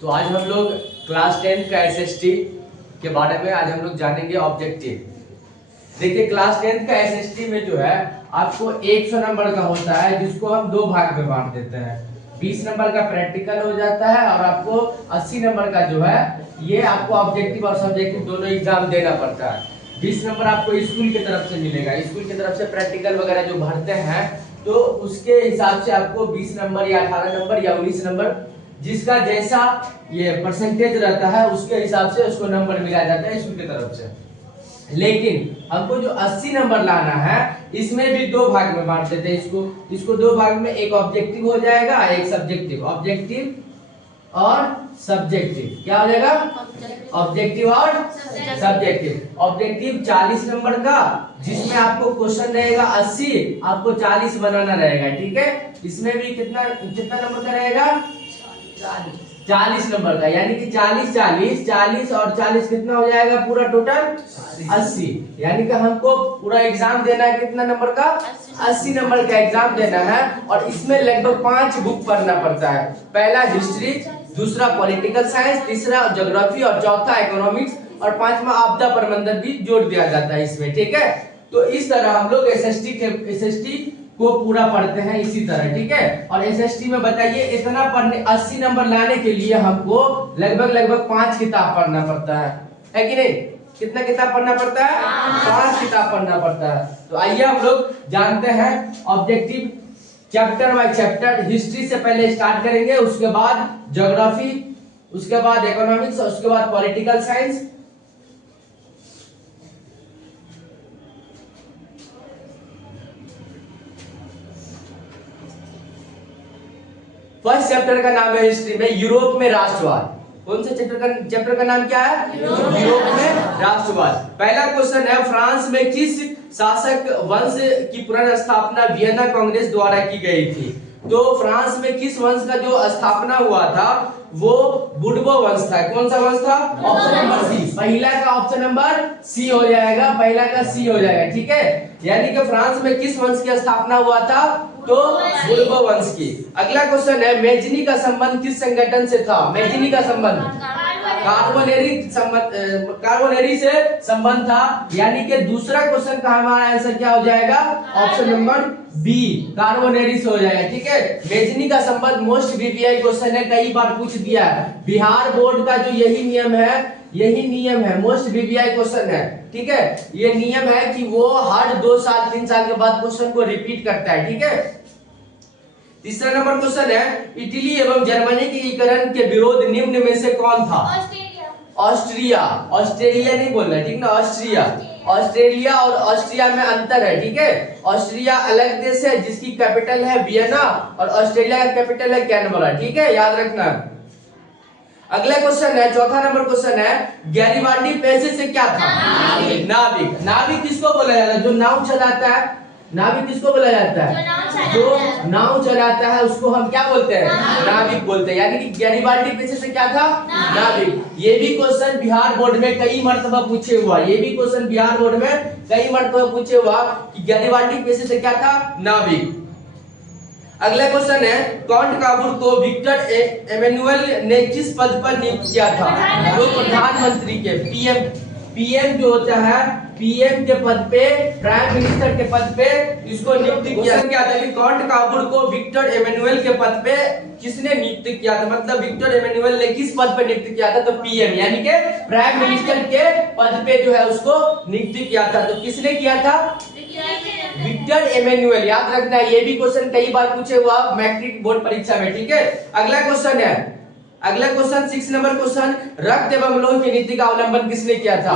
तो आज हम लोग क्लास 10 का एसएसटी के बारे में आज हम लोग जानेंगे ऑब्जेक्टिव। देखिए क्लास 10 का एसएसटी में जो है आपको 100 नंबर का होता है, जिसको हम दो भाग में बांट देते हैं। 20 नंबर का प्रैक्टिकल हो जाता है और आपको 80 नंबर का जो है ये आपको ऑब्जेक्टिव और सब्जेक्टिव दोनों एग्जाम देना पड़ता है। 20 नंबर आपको स्कूल की तरफ से मिलेगा, स्कूल की तरफ से प्रैक्टिकल वगैरह जो भरते हैं तो उसके हिसाब से आपको 20 नंबर या 18 नंबर या 19 नंबर, जिसका जैसा ये परसेंटेज रहता है उसके हिसाब से उसको नंबर मिला जाता है स्कूल की तरफ से। लेकिन हमको जो 80 नंबर लाना है इसमें भी दो भाग में बांट देते हैं इसको दो भाग में, एक ऑब्जेक्टिव हो जाएगा एक सब्जेक्टिव। ऑब्जेक्टिव और सब्जेक्टिव क्या हो जाएगा? ऑब्जेक्टिव और सब्जेक्टिव। ऑब्जेक्टिव 40 नंबर का, जिसमें आपको क्वेश्चन रहेगा 80, आपको 40 बनाना रहेगा। ठीक है, इसमें भी कितना नंबर का रहेगा? 40 नंबर का, यानी कि 40 और 40 कितना हो जाएगा? पूरा टोटल 80। यानी कि हमको पूरा एग्जाम देना है कितना नंबर का? 80 नंबर का एग्जाम देना है। और इसमें लगभग 5 बुक पढ़ना पड़ता है। पहला हिस्ट्री, दूसरा पॉलिटिकल साइंस, तीसरा ज्योग्राफी और चौथा इकोनॉमिक्स और पांचवा आपदा प्रबंधन भी जोड़ दिया जाता है इसमें। ठीक है, तो इस तरह हम लोग एसएसटी को पूरा पढ़ते हैं इसी तरह। ठीक है, और एसएसटी में बताइए इतना पढ़ने 80 नंबर लाने के लिए हमको लगभग 5 किताब पढ़ना पड़ता है कि नहीं? कितना किताब पढ़ना पड़ता है? 5 किताब पढ़ना पड़ता है। तो आइए हम लोग जानते हैं objective chapter by chapter. History से पहले स्टार्ट करेंगे, उसके बाद ज्योग्राफी, उसके बाद इकोनॉमिक्स और उसके बाद पॉलिटिकल साइंस। फर्स्ट चैप्टर का नाम है हिस्ट्री में यूरोप में राष्ट्रवाद। कौन से चैप्टर का नाम क्या है? यूरोप में राष्ट्रवाद। पहला क्वेश्चन है, फ्रांस में किस शासक वंश की पुनर्स्थापना वियना कांग्रेस द्वारा की गई थी? तो फ्रांस में किस वंश का जो स्थापना हुआ था वो बुर्बो वंश था। कौन सा वंश था? Option number C. पहला का ऑप्शन नंबर सी हो जाएगा, पहला का सी हो जाएगा। ठीक है, यानी कि फ्रांस में किस वंश की स्थापना हुआ था? तो बुर्बो वंश की। अगला क्वेश्चन है, मेजनी का संबंध किस संगठन से था? मेजनी का संबंध कार्बोनेरी से संबंध था। यानी कि दूसरा क्वेश्चन का हमारा आंसर क्या हो जाएगा? ऑप्शन नंबर बी, कार्बोनेरी से हो जाएगा। ठीक है, मेजनी का संबंध मोस्ट वीवीआई क्वेश्चन है, कई बार पूछ दिया है। बिहार बोर्ड का जो यही नियम है, मोस्ट वीवीआई क्वेश्चन है। ठीक है, ये नियम है कि वो हर 2 साल 3 साल के बाद क्वेश्चन को रिपीट करता है। ठीक है, तीसरा नंबर क्वेश्चन है, इटली एवं जर्मनी के एकीकरण के विरोध निम्न में से कौन था? ऑस्ट्रेलिया नहीं बोलना, ठीक ना? ऑस्ट्रेलिया और ऑस्ट्रिया में अंतर है। ठीक है, ऑस्ट्रिया अलग देश है जिसकी कैपिटल है वियना और ऑस्ट्रेलिया का कैपिटल है कैनबरा। ठीक है, याद रखना। अगला क्वेश्चन है, चौथा नंबर क्वेश्चन है, गैरीबाल्डी पेशे से क्या था? नाविक। नाविक किसको बोला जाता है? जो नाव चलाता है। नाविक किसको बोला जाता है? जो नाव चलाता है उसको हम क्या बोलते हैं? नाविक बोलते हैं। यानी कि गैरीबाल्डी पेशे से क्या था? नाविक। ये भी क्वेश्चन बिहार बोर्ड में कई मर्तबा पूछे हुआ कि गैरीबाल्डी पेशे से क्या था? नाविक। अगला क्वेश्चन है, काउंट काबूर को विक्टर एमेनुअल ने किस पद पर नियुक्त किया था? जो प्रधानमंत्री के पीएम जो होता है, पीएम के पद पे, प्राइम मिनिस्टर के पद पे इसको नियुक्त किया था कि काउंट काबूर को विक्टर एमेनुअल के पद पे किसने नियुक्त किया था? मतलब विक्टर एमेनुअल ने किस पद पर नियुक्त किया था? तो पीएम यानी कि प्राइम मिनिस्टर के पद पे जो है उसको नियुक्त किया था। तो किसने किया था? Victor Emmanuel. याद रखना, ये भी क्वेश्चन कई बार पूछे हुआ मैट्रिक बोर्ड परीक्षा में। ठीक है, अगला क्वेश्चन 6 नंबर क्वेश्चन, रक्त एवं लौह की नीति का अवलंबन किसने किया था?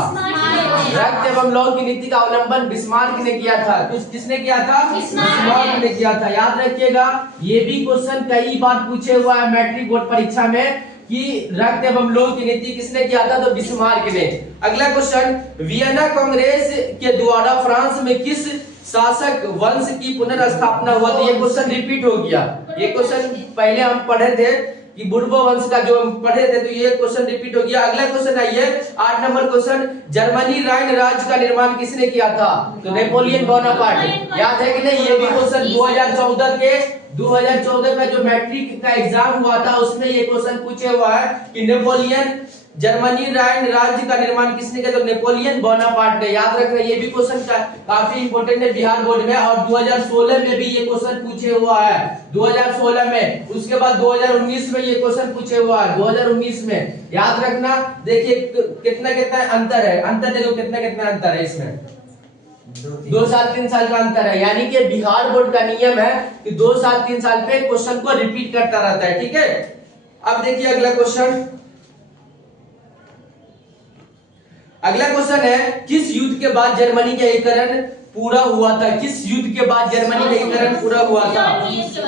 रक्त एवं लौह की नीति का अवलंबन बिस्मार्क ने किया था। किसने किया था? बिस्मार्क ने किया था। याद रखिएगा, ये भी क्वेश्चन कई बार पूछे हुआ है मैट्रिक बोर्ड परीक्षा में कि रक्त एवं लौह की नीति किसने किया था? तो बिस्मार्क ने। अगला क्वेश्चन, वियना कांग्रेस के द्वारा फ्रांस में किस शासक वंश की पुनर्स्थापना हुआ? तो ये क्वेश्चन रिपीट हो गया। ये क्वेश्चन पहले हम पढ़े थे कि बुर्बो वंश का जो हम पढ़े थे, तो ये क्वेश्चन रिपीट हो गया। अगला क्वेश्चन आइए, 8 नंबर क्वेश्चन, जर्मनी राइन राज्य का निर्माण किसने किया था? तो नेपोलियन बोनापार्ट। याद है कि नहीं? ये भी क्वेश्चन 2014 के 2014 का जो मैट्रिक का एग्जाम हुआ था उसमें ये क्वेश्चन पूछे हुआ है कि नेपोलियन जर्मनी राइन राज्य का निर्माण किसने किया? तो नेपोलियन बोनापार्ट ने। याद रखना ये भी क्वेश्चन काफी इंपॉर्टेंट है बिहार बोर्ड में, और 2016 में भी ये क्वेश्चन पूछे हुआ है 2016 में। उसके बाद 2019 में ये क्वेश्चन पूछे हुआ है 2019 में। याद रखना। देखिए कितना कितना अंतर है, अंतर देखो कितना कितना अंतर है इसमें, 2 साल 3 साल का अंतर है। यानी कि बिहार बोर्ड का नियम है कि 2 साल 3 साल पे क्वेश्चन को रिपीट करता रहता है। ठीक है, अब देखिए अगला क्वेश्चन। अगला क्वेश्चन है किस युद्ध के बाद जर्मनी का एकीकरण पूरा हुआ था? किस युद्ध के बाद जर्मनी का एकीकरण पूरा हुआ था?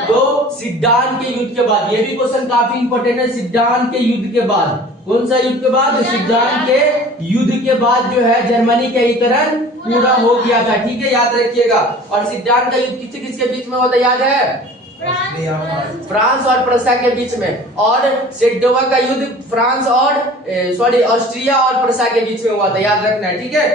तो सिद्धांत के युद्ध के बाद। ये भी क्वेश्चन काफी इंपॉर्टेंट है। सिद्धांत के युद्ध के बाद। कौन सा युद्ध के बाद? सिद्धांत के युद्ध के बाद जो है जर्मनी का एकीकरण पूरा हो गया था। ठीक है, याद रखिएगा। और सिद्धांत का युद्ध किससे किसके बीच में होता है? याद है? फ्रांस और प्रसा के बीच में। और सेडोवा का युद्ध फ्रांस और ऑस्ट्रिया और प्रसा के बीच में हुआ था। याद रखना है। ठीक है,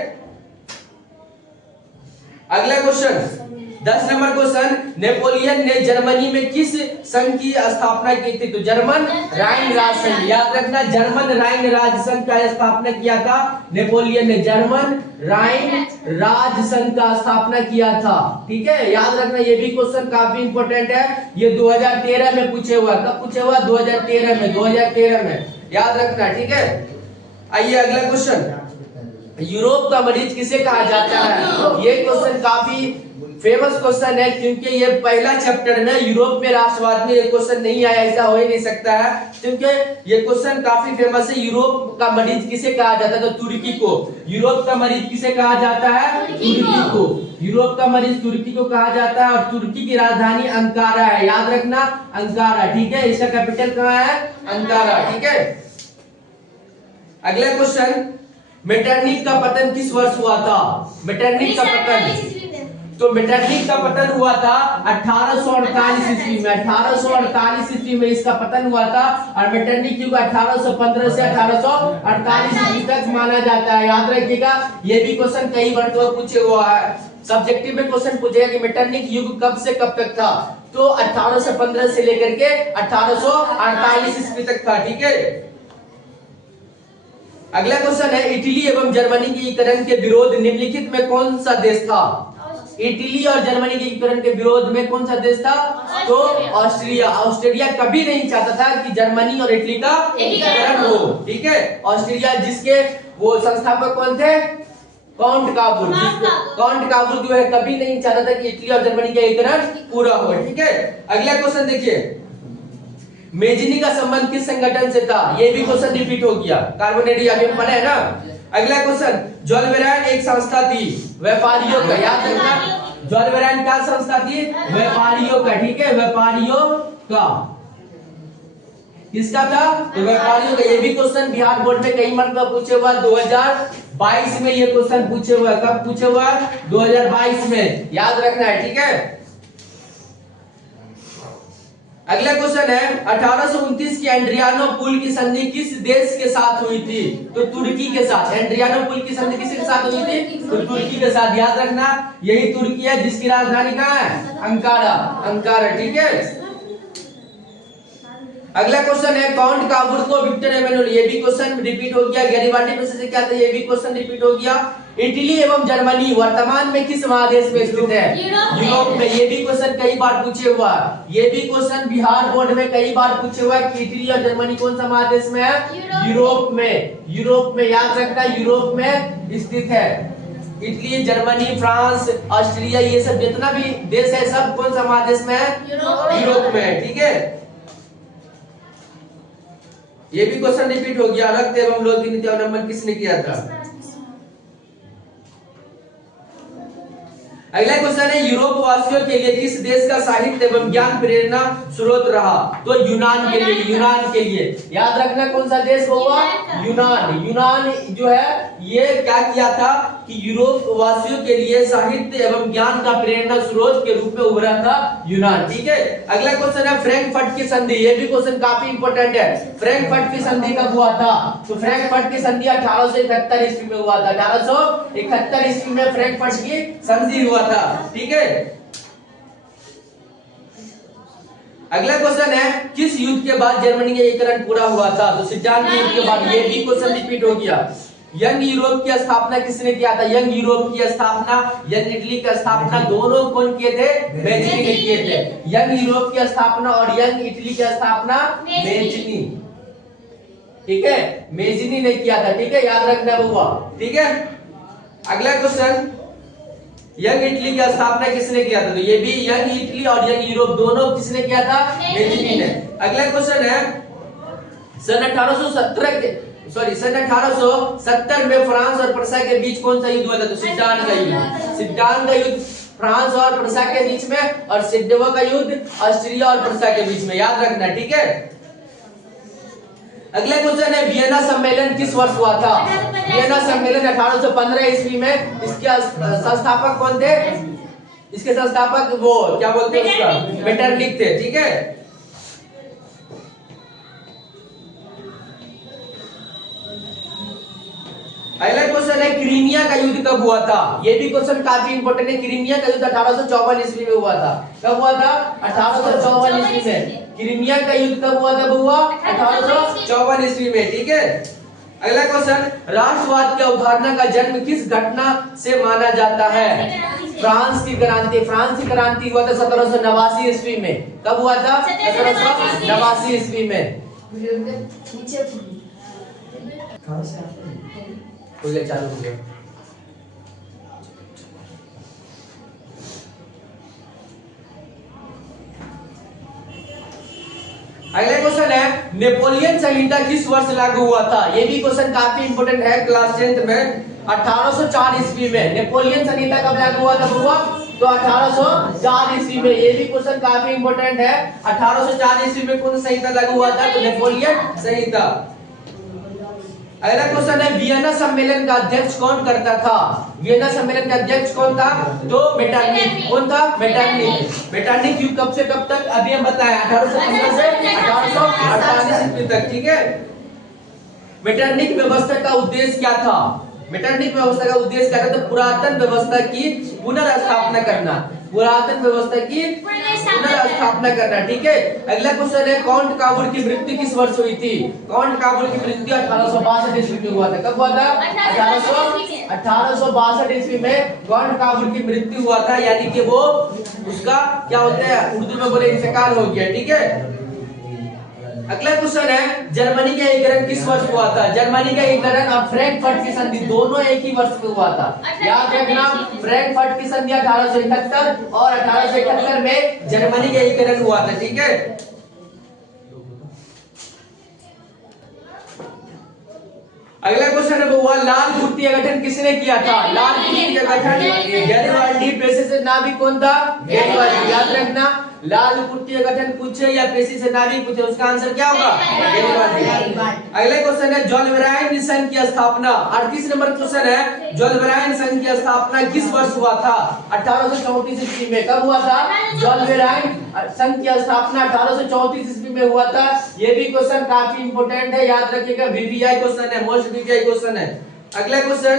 अगला क्वेश्चन 10 नंबर क्वेश्चन। नेपोलियन ने जर्मनी में किस संघ की स्थापना की थी? तो जर्मन राइन राज संघ। याद रखना, जर्मन राइन राज संघ का स्थापना किया था नेपोलियन ने। जर्मन राइन राज संघ का स्थापना किया था। ठीक है, याद रखना। ये भी क्वेश्चन काफी इंपॉर्टेंट है। ये 2013 में पूछे हुआ। कब पूछे हुआ? 2013 में। 2013 में याद रखना। ठीक है, आइए अगला क्वेश्चन। यूरोप का मरीज किसे कहा जाता है? ये क्वेश्चन काफी फेमस क्वेश्चन है क्योंकि ये पहला चैप्टर में यूरोप में राष्ट्रवाद में ये क्वेश्चन नहीं आया। ऐसा हो ही नहीं सकता है क्योंकि ये क्वेश्चन काफी फेमस है। यूरोप का मरीज किसे कहा जाता है? तो तुर्की को। यूरोप का मरीज किसे कहा जाता है? तुर्की को। यूरोप का मरीज तुर्की को कहा जाता है। और तुर्की की राजधानी अंकारा है। याद रखना, अंकारा। ठीक है, इसका कैपिटल कहाँ है? अंकारा। ठीक है, अगला क्वेश्चन। मेटरनिख का पतन किस वर्ष हुआ था? मेटरनिख का पतन, तो मेटरनिख का पतन हुआ था 1848 ईस्वी में। 1848 ईस्वी में इसका पतन हुआ था। और मेटरनिख युग 1815 से 1848 ईस्वी तक माना जाता है। याद रखिएगा, ये भी क्वेश्चन कई बार तो पूछे हुआ है। सब्जेक्टिव में क्वेश्चन पूछेगा कि मेटरनिख युग कब से कब तक था? तो 1815 से लेकर के 1848 ईस्वी तक था। ठीक है, अगला क्वेश्चन है इटली एवं जर्मनी के एकीकरण के विरोध निम्नलिखित में कौन सा देश था? इटली और जर्मनी के एकीकरण के विरोध में कौन सा देश था? तो ऑस्ट्रिया। ऑस्ट्रेलिया कभी नहीं चाहता था कि जर्मनी और इटली का एकीकरण हो। ठीक है, ऑस्ट्रिया जिसके वो संस्थापक कौन थे? काउंट काबुल। काउंट काबुल जो है कभी नहीं चाहता था कि इटली और जर्मनी का एकीकरण पूरा हो। ठीक है, अगला क्वेश्चन देखिए। मेजिनी का संबंध किस संगठन से था? ये भी क्वेश्चन रिपीट हो गया। कार्बोनेट अभी हम पढ़े है ना। अगला क्वेश्चन। ज्वालवेरायन एक संस्था थी व्यापारियों का। याद रखना, ज्वालवेरायन क्या संस्था थी? व्यापारियों का। ठीक है, व्यापारियों का। किसका था? तो व्यापारियों का। ये भी क्वेश्चन बिहार बोर्ड में कई मतलब पूछे हुआ। 2022 में ये क्वेश्चन पूछे हुआ। कब पूछे हुआ? 2022 में। याद रखना है। ठीक है, अगला क्वेश्चन है 1829 की एड्रियानोपुल की संधि किस देश के साथ हुई थी? तो तुर्की के साथ। एड्रियानोपुल की संधि किसके साथ हुई थी? तो तुर्की के साथ। याद रखना, यही तुर्की है जिसकी राजधानी कहाँ है? अंकारा। अंकारा। ठीक है, अगला क्वेश्चन है काउंट काबुल को विक्टर एमेनुएल। ये भी क्वेश्चन रिपीट हो गया। गैरीबाल्डी प्रोसेस से क्या था? ये भी क्वेश्चन रिपीट हो गया। इटली एवं जर्मनी वर्तमान में किस महादेश में स्थित है? यूरोप में। ये भी क्वेश्चन कई बार पूछे हुआ। ये भी क्वेश्चन बिहार बोर्ड में कई बार पूछे हुआ कि इटली और जर्मनी कौन सा महादेश में है? यूरोप में। यूरोप में। याद रखना, यूरोप में स्थित है। इटली, जर्मनी, फ्रांस, ऑस्ट्रिया, ये सब जितना भी देश है सब कौन सा महादेश में है? यूरोप में। ठीक है, ये भी क्वेश्चन रिपीट हो गया। रक्त एवं लोह की नीति अवलंबन किसने किया था? अगला क्वेश्चन है यूरोप वासियों के लिए किस देश का साहित्य एवं ज्ञान प्रेरणा स्रोत रहा? तो यूनान के लिए। यूनान के लिए। याद रखना, कौन सा देश हुआ? यूनान। यूनान जो है ये क्या किया था कि यूरोप वासियों के लिए साहित्य एवं ज्ञान का प्रेरणा स्रोत के रूप में उभरा था यूनान। ठीक है, अगला क्वेश्चन है फ्रैंकफर्ट की संधि। ये भी क्वेश्चन काफी इंपॉर्टेंट है। फ्रैंकफर्ट की संधि कब हुआ था? तो फ्रैंकफर्ट की संधि 1871 ईस्वी में हुआ था। 1871 ईस्वी में फ्रैंकफर्ट की संधि हुआ था। ठीक है, अगला क्वेश्चन है किस युद्ध के बाद जर्मनी का एकीकरण पूरा हुआ था? तो सिद्धांत युद्ध के बाद। ये भी क्वेश्चन रिपीट हो गया। यंग यूरोप की स्थापना किसने किया था? यंग यूरोप की स्थापना, यंग इटली की स्थापना दोनों कौन किए थे? मेज़िनी ने किए थे। यंग यूरोप की स्थापना और यंग इटली की स्थापना मेज़िनी, ठीक है, मेज़िनी ने किया था। ठीक है, याद रखना बुआ। ठीक है, अगला क्वेश्चन यंग इटली की स्थापना किसने किया था? तो ये भी यंग इटली और यंग यूरोप दोनों किसने किया था? मेज़िनी ने। अगला क्वेश्चन है सन 1870 में फ्रांस और प्रसा के बीच कौन सा युद्ध हुआ था? तो सिद्धांत का युद्ध। सिद्धांत का युद्ध फ्रांस और प्रसा के बीच में, और सिड्डवा का युद्ध ऑस्ट्रिया और प्रसा के बीच में, याद रखना। ठीक है, अगला क्वेश्चन है वियना सम्मेलन किस वर्ष हुआ था? वियना सम्मेलन 1815 ईस्वी में। इसके संस्थापक कौन थे? इसके संस्थापक वो क्या बोलते हैं उसका? मेटरनिक थे। ठीक है, अगला क्वेश्चन है क्रीमिया का युद्ध कब हुआ था? ये भी क्वेश्चन काफी इंपॉर्टेंट है। क्रीमिया का युद्ध 1854 ईस्वी में हुआ था। कब हुआ था? 1854 ईस्वी में। क्रीमिया का युद्ध कब हुआ था बुआ? 1854 ईस्वी में। ठीक है, अगला क्वेश्चन राष्ट्रवाद की अवधारणा का जन्म किस घटना से माना जाता है? फ्रांस की क्रांति। फ्रांस की क्रांति हुआ था 1789 ईस्वी में। कब हुआ था? 1789 ईस्वी में। चालू हो गया। अगला क्वेश्चन है नेपोलियन संहिता किस वर्ष लागू हुआ था? ये भी क्वेश्चन काफी इंपोर्टेंट है क्लास 10th में। 1804 ईस्वी में। नेपोलियन संहिता कब लागू हुआ था बुआ? तो 1804 ईस्वी में। ये भी क्वेश्चन काफी इंपोर्टेंट है। 1804 ईस्वी में कौन संहिता लागू हुआ था? तो नेपोलियन संहिता। अगला क्वेश्चन है वियना सम्मेलन का अध्यक्ष कौन करता था? वियना सम्मेलन का अध्यक्ष कौन था? तो मेटरनिक। कौन था? मेटरनिक। मेटरनिक युग कब से कब तक? अभी हम बताएं 1815 से 1848 ईस्वी तक। ठीक है, मेटरनिक व्यवस्था का उद्देश्य क्या था? मेटरनिक व्यवस्था का उद्देश्य क्या था? तो पुरातन व्यवस्था की पुनर्स्थापना करना। पुरातन व्यवस्था की पुनर्स्थापना करना। ठीक है, अगला क्वेश्चन है काउंट काबुल की मृत्यु किस वर्ष हुई थी? काउंट काबुल की मृत्यु 1862 ईस्वी में हुआ था। कब हुआ था? 1862 ईस्वी में काउंट काबुल की मृत्यु हुआ था, यानी कि वो उसका क्या होता है उर्दू में बोले इंतकाल हो गया। ठीक है, अगला क्वेश्चन है जर्मनी का एकीकरण किस वर्ष हुआ था? जर्मनी का एकीकरण और फ्रैंकफर्ट की संधि दोनों एक ही वर्ष में हुआ था। याद रखना, फ्रैंकफर्ट की संधि 1871 और 1871 में जर्मनी का एकीकरण हुआ था। ठीक है, अगला क्वेश्चन है बुआ लाल कुर्ती का गठन किसने किया था? लाल कुर्ती का गठन गैरिबाल्डी। पेशे से नाविक कौन था? गैरिबाल्डी। याद रखना, लाल कुर्ती का गठन पूछे या पेशे से नाविक पूछे, उसका आंसर क्या होगा? गैरिबाल्डी। अगला क्वेश्चन है जोल्वेराइन संघ की स्थापना। 38 नंबर क्वेश्चन है जोल्वेराइन संघ की स्थापना किस वर्ष हुआ था? 1834 ईस्वी में। कब हुआ था? जोल्वेराइन संघ की स्थापना 1834 ईस्वी में हुआ था। ये भी क्वेश्चन काफी इंपोर्टेंट है, याद रखिएगा। वीवीआई क्वेश्चन है, मोस्ट वीवीआई क्वेश्चन है। अगला क्वेश्चन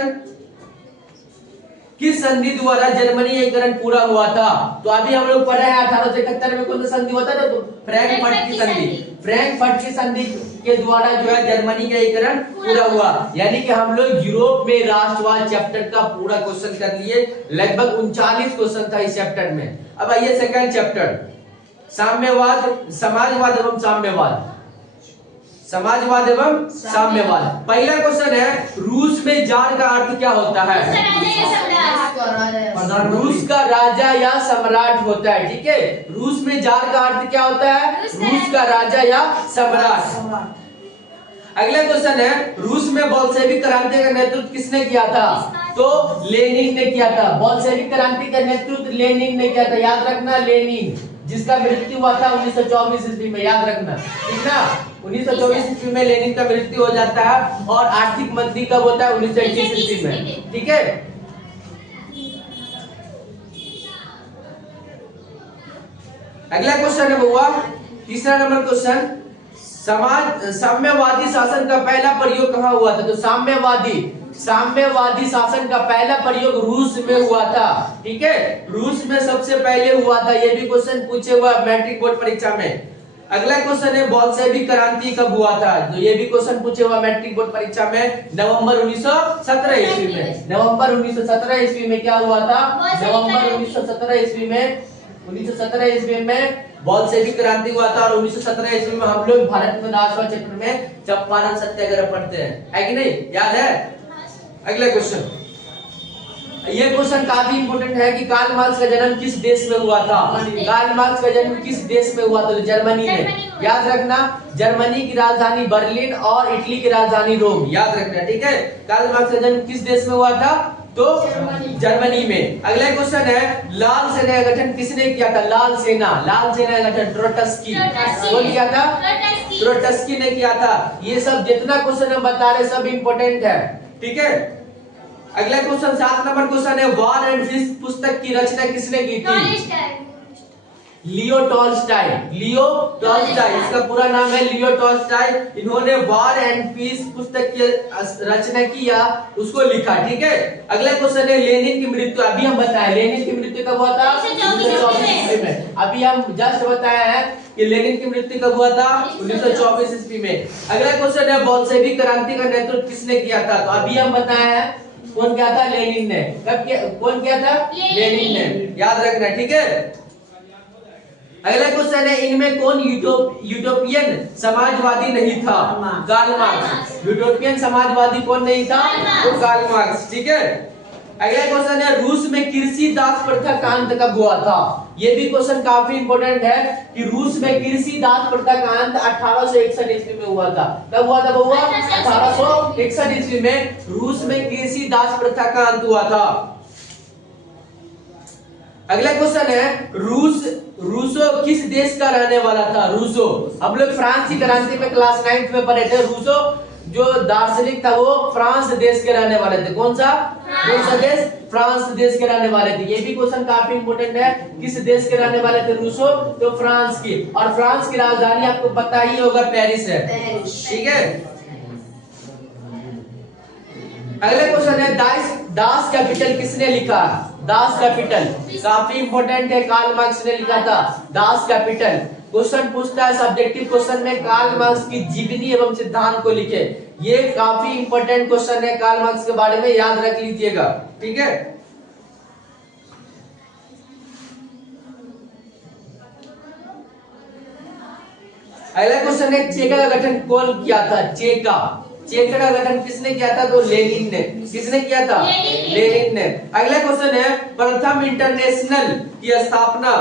किस संधि द्वारा जर्मनी एकीकरण पूरा हुआ था? तो अभी हम लोग पढ़े हैं 1871 में कौन सा संधि हुआ था? तो फ्रैंकफर्ट की संधि। फ्रैंकफर्ट की संधि के द्वारा जो है जर्मनी का एकीकरण पूरा हुआ। यानी कि हम लोग यूरोप में राष्ट्रवाद चैप्टर का पूरा क्वेश्चन कर लिए। लगभग 39 क्वेश्चन था इस चैप्टर में। अब आइए सेकंड चैप्टर, साम्यवाद, समाजवाद एवं साम्यवाद। समाजवाद एवं साम्यवाद। पहला क्वेश्चन है रूस में जार का अर्थ क्या होता है? रूस का राजा या सम्राट होता है। ठीक है, रूस में जार का अर्थ क्या होता है? रूस का राजा या सम्राट। अगला क्वेश्चन है रूस में बोल्शेविक क्रांति का नेतृत्व किसने किया था? तो लेनिन ने किया था। बोल्शेविक क्रांति का नेतृत्व लेनिन ने किया था। याद रखना, लेनिन, जिसका मृत्यु हुआ था 1924 ईस्वी में। याद रखना, ठीक ना, 1924 ईस्वी में लेनिन का मृत्यु हो जाता है। और आर्थिक मंदी कब होता है? 1921 ईस्वी में। ठीक है, अगला क्वेश्चन है बुआ तीसरा नंबर क्वेश्चन, साम्यवादी शासन का पहला प्रयोग कहाँ हुआ था? तो साम्यवादी साम्यवादी शासन का पहला प्रयोग रूस में हुआ था। ठीक है, रूस में सबसे पहले हुआ था। ये भी क्वेश्चन पूछे हुआ मैट्रिक बोर्ड परीक्षा में। अगला क्वेश्चन है बोल्शेविक क्रांति कब हुआ था? तो ये भी क्वेश्चन पूछे हुआ मैट्रिक बोर्ड परीक्षा में नवंबर 1917 ईस्वी में। नवंबर 1917 ईस्वी में क्या हुआ था? नवंबर 1917 ईस्वी में बोल्शेविक क्रांति हुआ था। और 1917 ईस्वी में हम लोग भारत में राजवा क्षेत्र में चंपारण सत्याग्रह पढ़ते हैं, है कि नहीं? याद है? अगला क्वेश्चन, ये क्वेश्चन काफी इंपोर्टेंट है कि कार्ल मार्क्स का जन्म किस देश में हुआ था? कार्ल मार्क्स का जन्म किस देश में हुआ था? तो जर्मनी में। याद रखना, जर्मनी की राजधानी बर्लिन और इटली की राजधानी रोम। याद रखना, ठीक है। कार्ल मार्क्स का जन्म किस देश में हुआ था? तो जर्मनी में। अगला क्वेश्चन है लाल सेना का गठन किसने किया था? लाल सेना का गठन ट्रोट्स्की। कौन किया था? ट्रोट्स्की ने किया था। ये सब जितना क्वेश्चन हम बता रहे सब इंपोर्टेंट है, ठीक है। अगला क्वेश्चन 7 नंबर क्वेश्चन है वॉर एंड पीस पुस्तक की रचना किसने की थी? Leo Tolstoy. लियो टॉल्स्टॉय, इसका पूरा नाम है लियो टॉल्स्टॉय। इन्होंने वॉर एंड पीस पुस्तक की रचना की या उसको लिखा, ठीक है। अगला क्वेश्चन है लेनिन की मृत्यु, अभी हम बताए लेनिन की मृत्यु कब हुआ था? 1924 ईस्वी में। अभी हम जस्ट बताया है कि लेनिन की मृत्यु कब हुआ था? 1924 ईस्वी में। अगला क्वेश्चन है बोल्शेविक क्रांति का नेतृत्व किसने किया था? तो अभी हम बताया है कौन किया था? लेनिन ने। कब किया? कौन किया था? लेनिन ने। याद रखना, ठीक है। अगला क्वेश्चन है इनमें कौन यूटोपियन समाजवादी नहीं था? Karl Marx. यूटोपियन समाजवादी कौन नहीं था? तो कार्ल मार्क्स, ठीक है। अगला क्वेश्चन है रूस में कृषि दास प्रथा का अंत कब हुआ था? ये भी क्वेश्चन काफी इंपोर्टेंट है कि रूस में कृषि दास प्रथा का अंत 1861 ईस्वी में हुआ था। कब हुआ था बउआ? 1861 ईस्वी में रूस में कृषि दास प्रथा का अंत हुआ था। अगला क्वेश्चन है रूसो किस देश का रहने वाला था? रूसो हम लोग फ्रांस की क्रांति में क्लास 9th में पढ़े थे। रूसो जो दार्शनिक था वो फ्रांस देश के रहने वाले थे। कौन सा देश? फ्रांस देश के रहने वाले थे। ये भी क्वेश्चन काफी इंपोर्टेंट है, किस देश के रहने वाले थे रूसो? तो फ्रांस की। और फ्रांस की राजधानी आपको पता ही होगा पेरिस है, ठीक है। अगला क्वेश्चन है दास कैपिटल किसने लिखा? दास कैपिटल काफी इंपोर्टेंट है, कार्ल मार्क्स ने लिखा था दास कैपिटल। क्वेश्चन पूछता है सब्जेक्टिव क्वेश्चन में कार्ल मार्क्स की जीवनी एवं सिद्धांत को लिखे। ये काफी इंपोर्टेंट क्वेश्चन है, कार्ल मार्क्स के बारे में याद रख लीजिएगा, ठीक है। अगला क्वेश्चन है चेका का गठन कौन किया था? चेका का गठन किसने किया था? तो लेनिन ने। किसने किया था? लेनिन ने। अगला क्वेश्चन है प्रथम इंटरनेशनल की स्थापना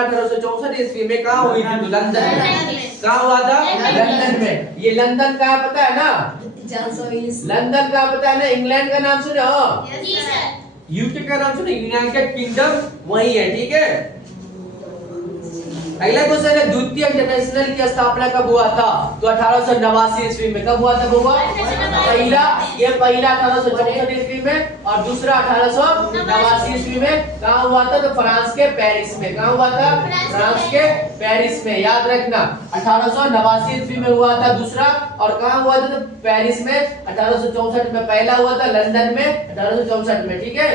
1864 ईस्वी में कहाँ हुई थी? तो लंदन में। कहाँ हुआ था? लंदन में। ये लंदन कहाँ पता है ना? लंदन कहाँ पता है ना? इंग्लैंड का नाम सुने हो? यूके का नाम सुने? यूनाइटेड किंगडम वही है, ठीक है। अगला क्वेश्चन है द्वितीय इंटरनेशनल की स्थापना कब हुआ था? तो 1889 ईस्वी में। कब हुआ था बउआ? पहला 1864 ईस्वी में और दूसरा 1889 ईस्वी में। कहाँ हुआ था? तो फ्रांस के पेरिस में। कहाँ हुआ था? फ्रांस के पेरिस में। याद रखना 1889 ईस्वी में हुआ था दूसरा, और कहाँ हुआ था? तो पेरिस में 1864 में। पहला हुआ था लंदन में 1864 में, ठीक है।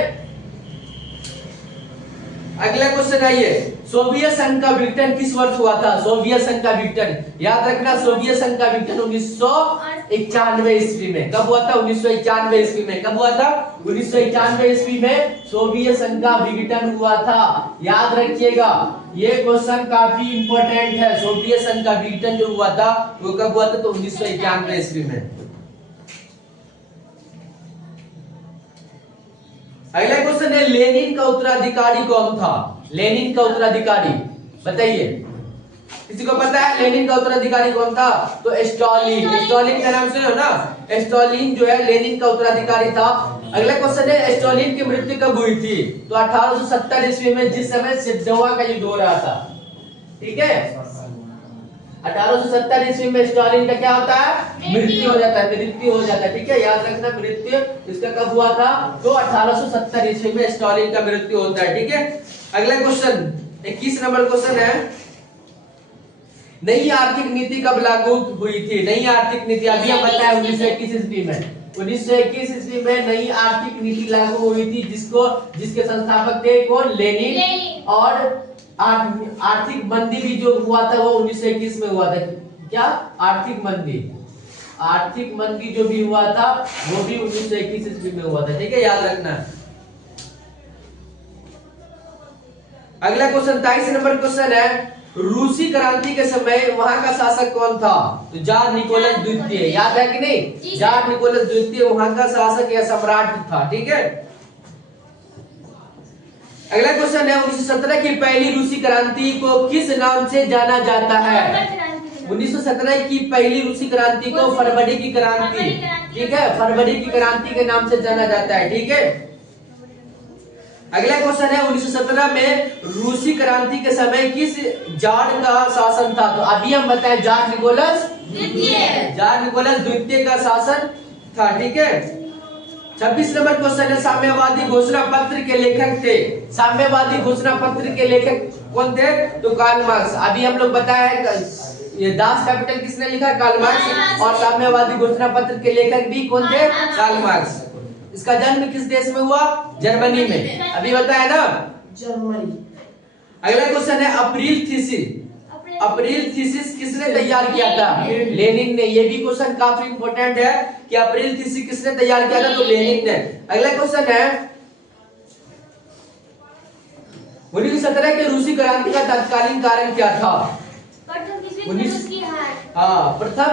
अगला क्वेश्चन आइए सोवियत संघ का विघटन किस वर्ष हुआ था? सोवियत संघ का विघटन याद रखना, सोवियत संघ का विघटन 1991 ईस्वी में। कब हुआ था? 1991 ईस्वी में। कब हुआ था? 1991 ईस्वी में सोवियत संघ का विघटन हुआ था। याद रखिएगा, ये क्वेश्चन काफी इंपोर्टेंट है। सोवियत संघ का विघटन जो हुआ था वो कब हुआ था? तो 1991 ईस्वी में। अगला क्वेश्चन है लेनिन का उत्तराधिकारी कौन था? लेनिन का उत्तराधिकारी बताइए, किसी को पता है लेनिन का उत्तराधिकारी कौन था? तो स्टालिन। स्टालिन का नाम सुने हो ना? स्टालिन जो है लेनिन का उत्तराधिकारी था। अगला क्वेश्चन है स्टालिन की मृत्यु कब हुई थी? तो 1870 ईस्वी में, जिस समय सिद्धोवा का युद्ध हो रहा था, ठीक है। 1870 ईस्वी में स्टालिन का क्या होता है? मृत्यु हो जाता है, मृत्यु हो जाता है, ठीक है। याद रखना मृत्यु इसका कब हुआ था? तो 1870 ईस्वी में स्टालिन का मृत्यु होता है, ठीक है। अगला क्वेश्चन 21 नंबर क्वेश्चन है नई आर्थिक नीति कब लागू हुई थी? नई आर्थिक नीति अभी हम बताया 1921 ईस्वी में। 1921 ईस्वी में नई आर्थिक नीति लागू हुई थी, जिसके संस्थापक थे कौन? लेनिन। और आर्थिक मंदी भी जो हुआ था वो 1921 में हुआ था। क्या? आर्थिक मंदी जो भी हुआ था वो भी 1921 ईस्वी में हुआ था। ठीक है, याद रखना। अगला क्वेश्चन 23 नंबर क्वेश्चन है, रूसी क्रांति के समय वहां का शासक कौन था? तो जार निकोलस द्वितीय। याद है कि नहीं? जार निकोलस द्वितीय वहां का शासक या सम्राट था। ठीक है। अगला क्वेश्चन है, 1917 की पहली रूसी क्रांति को किस नाम से जाना जाता है? 1917 की पहली रूसी क्रांति को फरवरी की क्रांति, ठीक है, फरवरी की क्रांति के नाम से जाना जाता है। ठीक है। अगला क्वेश्चन है, 1917 में रूसी क्रांति के समय किस जार का शासन था? तो अभी हम बताएं, जार निकोलस द्वितीय का शासन था। ठीक है। 26 नंबर क्वेश्चन है, साम्यवादी घोषणा पत्र के लेखक थे। साम्यवादी घोषणा पत्र के लेखक कौन थे? तो कार्ल मार्क्स। अभी हम लोग बताया ये दास कैपिटल किसने लिखा? Karl Marx. और साम्यवादी घोषणा पत्र के लेखक भी कौन थे? Karl Marx. इसका जन्म किस देश में हुआ? जर्मनी में। अभी बताया ना, जर्मनी। अगला क्वेश्चन है, अप्रैल थीसिस किसने तैयार किया था? लेनिन ने। ये भी क्वेश्चन काफी इंपॉर्टेंट है कि अप्रैल थीसिस किसने तैयार किया था? तो लेनिन ने। अगला क्वेश्चन है, 1917 के रूसी क्रांति का तत्कालीन कारण क्या था? प्रथम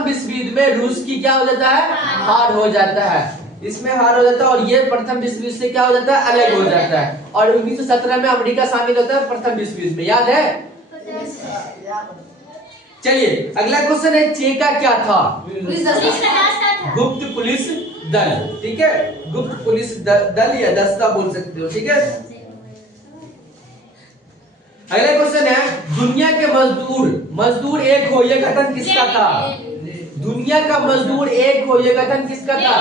विश्व युद्ध में रूस की क्या हो जाता है? हार हो जाता है। इसमें हार हो जाता है और ये प्रथम विश्व युद्ध से क्या हो जाता है? अलग हो जाता है। और 1917 में अमेरिका शामिल होता है प्रथम विश्व युद्ध में। याद है? चलिए अगला क्वेश्चन है, चेका क्या था? गुप्त पुलिस दल। ठीक है, गुप्त पुलिस दल या दस्ता बोल सकते हो। ठीक है। अगला क्वेश्चन है, दुनिया के मजदूर एक हो, यह कथन किसका था? दुनिया का मजदूर एक हो, यह कथन किसका था?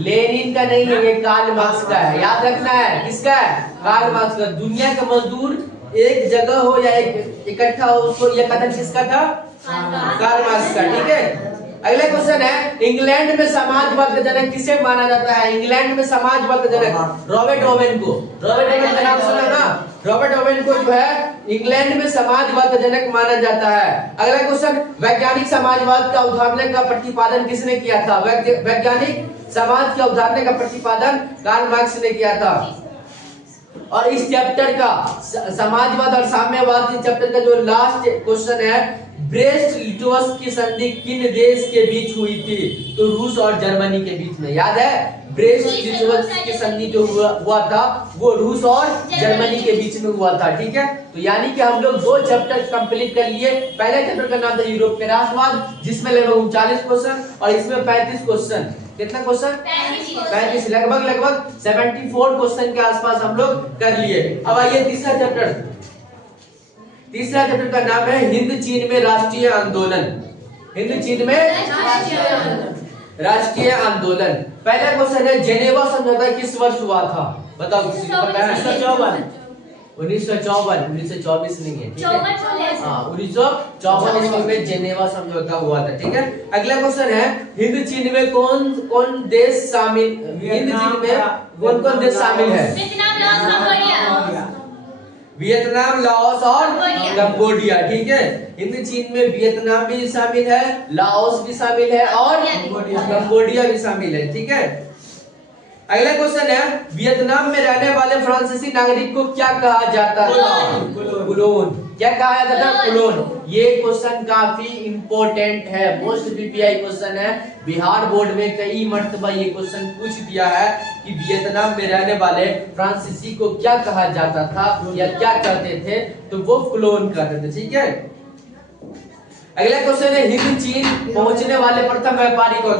लेनिन का नहीं है, ये कार्ल मार्क्स का है। याद रखना है, किसका है? कार्ल मार्क्स का। दुनिया का मजदूर एक जगह हो या एक इकट्ठा हो, उसको यह कथन किसका था? कार्ल मार्क्स का। ठीक है। अगला क्वेश्चन है, इंग्लैंड में समाजवाद का जनक किसे माना जाता है? इंग्लैंड में समाजवाद का जनक रॉबर्ट ओवेन को। रॉबर्ट ओवेन का नाम सुना ना? रॉबर्ट ओवेन को जो है इंग्लैंड में समाजवाद का जनक माना जाता है। अगला क्वेश्चन, वैज्ञानिक समाजवाद का अवधारणा का प्रतिपादन किसने किया था? वैज्ञानिक समाज की अवधारणा का प्रतिपादन कार्ल मार्क्स ने किया था। और इस चैप्टर का समाजवाद और साम्यवाद के चैप्टर का जो लास्ट क्वेश्चन है, ब्रेस्ट लिटोवस्क की संधि किन देश के बीच हुई थी? तो रूस और जर्मनी के बीच में। याद है? ब्रेस्ट लिटोवस्क की संधि जो हुआ था वो रूस और जर्मनी के बीच में हुआ था। ठीक है। तो यानी कि हम लोग 2 चैप्टर कंप्लीट कर लिए। पहले चैप्टर का नाम था यूरोप के राष्ट्रवाद, जिसमें लगभग 39 क्वेश्चन और इसमें 35 क्वेश्चन। कितना क्वेश्चन? 35। लगभग 74 क्वेश्चन के आसपास हम लोग कर लिए। अब आइए तीसरा चैप्टर का नाम है हिंद चीन में राष्ट्रीय आंदोलन। हिंद चीन में राष्ट्रीय आंदोलन। पहला क्वेश्चन है, जेनेवा समझौता किस वर्ष हुआ था? बताओ, किसी को पता है? 1954। 1924 नहीं है। ठीक है। हाँ, 1954 ईस्वी में जेनेवा समझौता हुआ था। ठीक है। अगला क्वेश्चन है, हिंद चीन में कौन देश शामिल? हिंद चीन में कौन देश शामिल है? वियतनाम, लाओस और कंबोडिया। ठीक है। हिंद चीन में वियतनाम भी शामिल है, लाओस भी शामिल है और कंबोडिया भी शामिल है। ठीक है। अगला क्वेश्चन है, वियतनाम में रहने वाले फ्रांसीसी नागरिक को क्या कहा जाता था? कुलोन। क्या कहा जाता था? कुलोन। ये क्वेश्चन काफी इंपॉर्टेंट है, मोस्ट पीपीआई क्वेश्चन है। बिहार बोर्ड में कई मर्तबा ये क्वेश्चन पूछ दिया है कि वियतनाम में रहने वाले फ्रांसीसी को क्या कहा जाता था या क्या करते थे? तो वो कुलोन करते थे। ठीक है। अगला क्वेश्चन है, हिंद चीन पहुंचने वाले प्रथम व्यापारी कौन?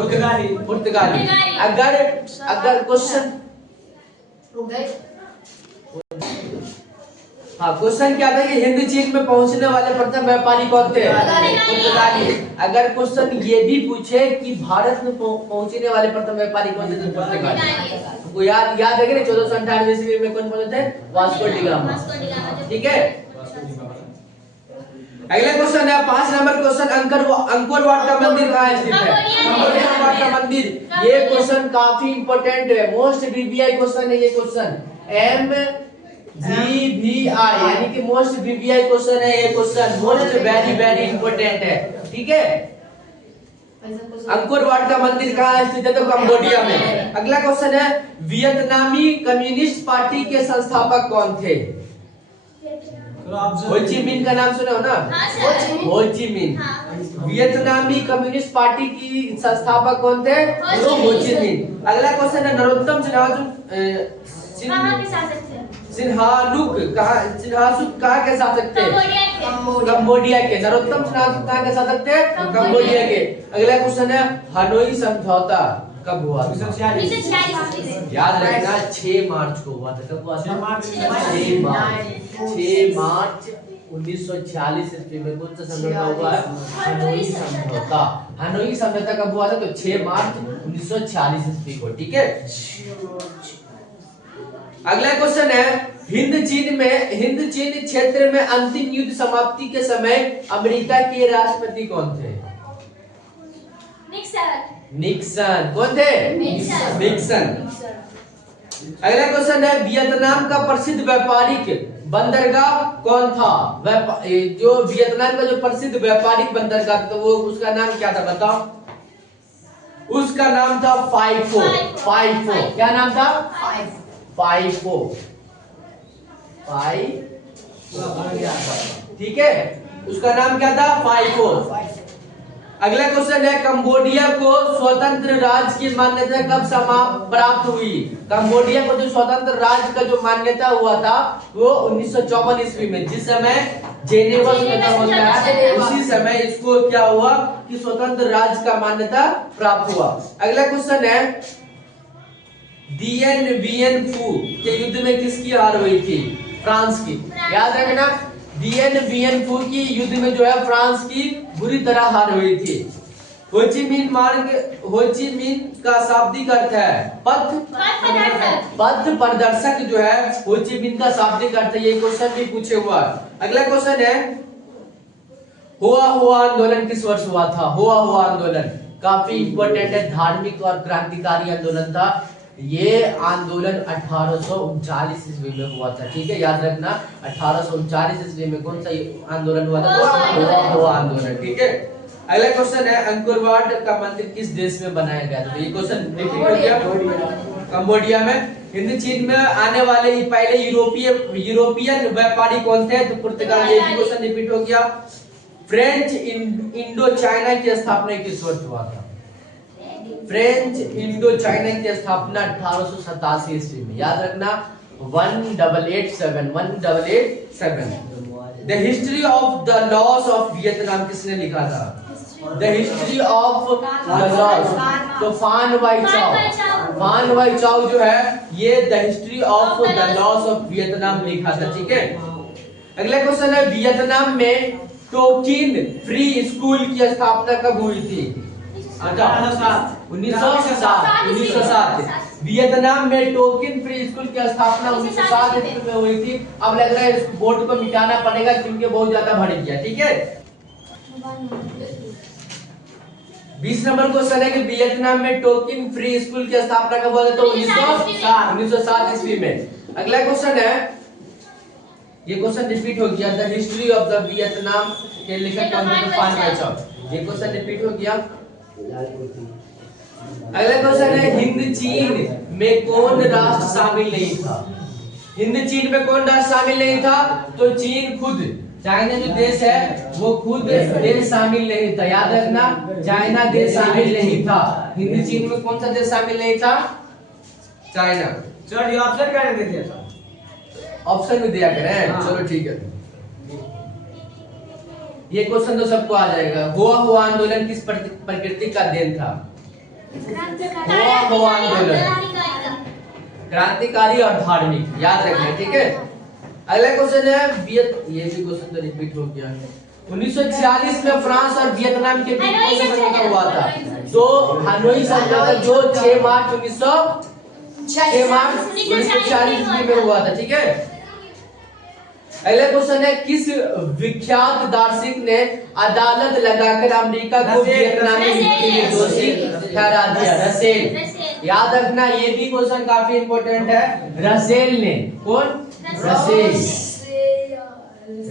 पुर्तगाली। अगर क्वेश्चन क्वेश्चन क्या था कि हिंद चीन में पहुंचने वाले प्रथम व्यापारी कौन थे? पुर्तगाली। अगर क्वेश्चन ये भी पूछे कि भारत में पहुंचने वाले प्रथम व्यापारी कौन थे? तो पुर्तगाली। आपको याद है कि 1498 ईस्वी में कौन पहुंचे थे? Vasco D gamma. ठीक है। अगला क्वेश्चन है 5 नंबर क्वेश्चन, अंकोर वाट का मंदिर कहाँ स्थित है? अंकोर वाट का मंदिर। ये क्वेश्चन काफी इंपॉर्टेंट है, मोस्ट वीवीआई क्वेश्चन है ये क्वेश्चन। MGVI यानी कि मोस्ट वीवीआई क्वेश्चन है ये question, most very very important है। ठीक है, अंकोर वाट का मंदिर कहाँ स्थित है? तो कंबोडिया में। अगला क्वेश्चन है वियतनामी कम्युनिस्ट पार्टी के संस्थापक कौन थे? हो ची मिन का नाम सुने हो ना? हो ची मिन। वियतनामी कम्युनिस्ट पार्टी की संस्थापक कौन थे? हो ची मिन। अगला क्वेश्चन है नरोत्तम सिन्हालुक कहाँ के शासक थे? कंबोडिया के। नरोत्तम सिन्हालुक कहाँ के शासक थे? कंबोडिया के। अगला क्वेश्चन है हनोई समझौता कब हुआ? 1946। याद रखना 6 मार्च को हुआ था। कब हुआ था? 6 मार्च 1946 ईस्वी में कौन सा समझौता हुआ है? हनोई समझौता। हनोई समझौता कब हुआ था? तो 6 मार्च 1946 ईस्वी को। ठीक है, अगला क्वेश्चन है हिंद चीन क्षेत्र में अंतिम युद्ध समाप्ति के समय अमेरिका के राष्ट्रपति कौन थे? निक्सन। कौन थे? निक्सन। अगला क्वेश्चन है वियतनाम का प्रसिद्ध व्यापारिक बंदरगाह कौन था? जो वियतनाम का जो प्रसिद्ध व्यापारिक बंदरगाह तो वो उसका नाम क्या था बताओ? उसका नाम था फाइफो। क्या नाम था? फाइफो। ठीक है, उसका नाम क्या था? फाइफो। अगला क्वेश्चन है कंबोडिया को स्वतंत्र राज्य की मान्यता कब प्राप्त हुई? कंबोडिया को जो स्वतंत्र राज्य का जो मान्यता हुआ था वो 1954 ईस्वी में, जिस समय जेनेवा सम्मेलन होता है उसी समय इसको क्या हुआ कि स्वतंत्र राज्य का मान्यता प्राप्त हुआ। अगला क्वेश्चन है दियन बियन फू के युद्ध में किसकी हार हुई थी? फ्रांस की। याद रखना दियन बियन फू की युद्ध में जो है फ्रांस की बुरी तरह हार हुई थी। हो ची मिन का शाब्दिक अर्थ है पथ प्रदर्शक जो है हो ची मिन का शाब्दिक अर्थ है। ये क्वेश्चन भी पूछे हुआ है। अगला क्वेश्चन है हुआ आंदोलन किस वर्ष हुआ था? हुआ आंदोलन काफी इंपॉर्टेंट है, धार्मिक और क्रांतिकारी आंदोलन था। ये आंदोलन 1839 ईस्वी में हुआ था। ठीक है, याद रखना 1839 ईस्वी में कौन सा आंदोलन हुआ था? हुआ आंदोलन। ठीक है, अगला क्वेश्चन है अंकोर वाट का मंदिर किस देश में बनाया गया था? ये क्वेश्चन रिपीट हो गया, कंबोडिया में। हिंद चीन में आने वाले पहले यूरोपियन व्यापारी कौन थे? तो पुर्तगाल। ये क्वेश्चन रिपीट हो गया। फ्रेंच इंडो चाइना की स्थापना किस वर्ष हुआ था? फ्रेंच इंडो चाइना की स्थापना 1887 ईस्वी में। याद रखना 1887। The history of the loss of Vietnam किसने लिखा था? The history of the loss तो फान वाई चाओ जो है ये the history of the loss of Vietnam लिखा था। ठीक है, अगला क्वेश्चन है वियतनाम में टोकिन फ्री स्कूल की स्थापना कब हुई थी? 1907। वियतनाम में टोकिन फ्री स्कूल की स्थापना 1907 ईस्वी में हुई थी। अब लग रहा है इस बोर्ड को मिटाना पड़ेगा क्योंकि बहुत ज्यादा भर गया। ठीक है, 20 नंबर क्वेश्चन है कि वियतनाम में टोकिन फ्री स्कूल की स्थापना कब हुआ था? तो 1907 ईस्वी में। अगला क्वेश्चन है, ये क्वेश्चन रिपीट हो गया, the history of the Vietnam के लेखक कौन थे? फान वाई चाओ। ये क्वेश्चन रिपीट हो गया। अगला क्वेश्चन है हिंद चीन में कौन राष्ट्र शामिल नहीं था? हिंद चीन में कौन राष्ट्र शामिल नहीं था? तो चीन खुद, चाइना जो देश है वो खुद देश शामिल नहीं था। याद रखना चाइना देश शामिल नहीं था। हिंद चीन में कौन सा देश शामिल नहीं था? चाइना। सर ये ऑप्शन क्या दे दिया था? ऑप्शन में दिया करें। चलो ठीक है, ये क्वेश्चन तो सबको आ जाएगा। हुआ आंदोलन किस प्रकृति का देन था? हुआ आंदोलन क्रांतिकारी और धार्मिक। याद रखना। ठीक है, अगला क्वेश्चन है ये भी क्वेश्चन तो रिपीट हो गया। 1946 में फ्रांस और वियतनाम के बीच कौन सा समझौता हुआ था? तो हनोई समझौता जो 6 मार्च 1946 में हुआ था। ठीक है, अगला क्वेश्चन है, किस विख्यात दार्शनिक ने अदालत लगाकर अमेरिका को वियतनाम युद्ध के लिए दोषी ठहरा दिया? रसेल। याद रखना, ये भी क्वेश्चन काफी इंपॉर्टेंट है। रसेल ने, कौन?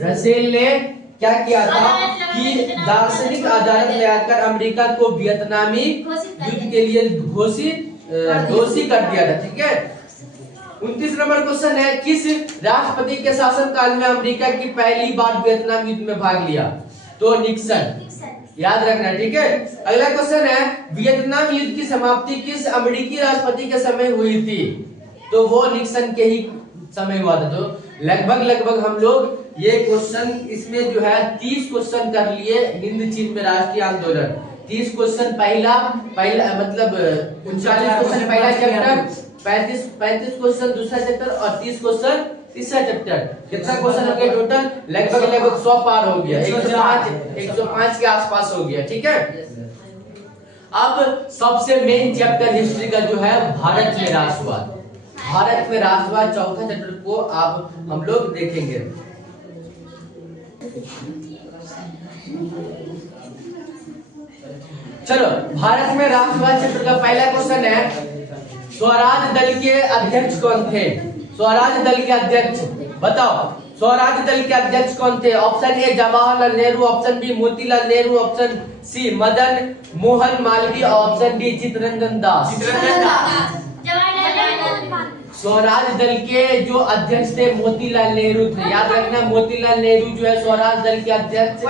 रसेल ने क्या किया था कि दार्शनिक अदालत लगाकर अमेरिका को वियतनामी युद्ध के लिए दोषी कर दिया था। ठीक है। 29 नंबर क्वेश्चन है, किस राष्ट्रपति के शासनकाल में अमेरिका की पहली बार वियतनाम युद्ध में भाग लिया? तो निक्सन। याद रखना, ठीक है। अगला क्वेश्चन है, वियतनाम युद्ध की समाप्ति किस अमेरिकी राष्ट्रपति के समय हुई थी? तो वो निक्सन के ही समय हुआ था। तो लगभग हम लोग ये क्वेश्चन इसमें जो है 30 क्वेश्चन कर लिए। हिंद चीन में राष्ट्रीय आंदोलन 30 क्वेश्चन, पहला मतलब 39 क्वेश्चन पहला चैप्टर, 35 क्वेश्चन दूसरा चैप्टर और 30 क्वेश्चन तीसरा चैप्टर। कितना क्वेश्चन हो गया टोटल? लगभग 100 पार हो गया, 105 के आसपास हो गया। ठीक है। अब सबसे मेन चैप्टर हिस्ट्री का जो है भारत में राष्ट्रवाद। भारत में राष्ट्रवाद चौथा चैप्टर को आप हम लोग देखेंगे। चलो, भारत में राष्ट्रवाद चैप्टर का पहला क्वेश्चन है, स्वराज दल के अध्यक्ष कौन थे? स्वराज दल के अध्यक्ष बताओ। स्वराज दल के अध्यक्ष कौन थे? Option A Jawaharlal Nehru, option B Motilal Nehru, option C Madan Mohan Malviya, option D Chittaranjan Das. Swaraj Dal के जो अध्यक्ष थे मोतीलाल नेहरू थे। याद रखना, मोतीलाल नेहरू जो है स्वराज दल के अध्यक्ष।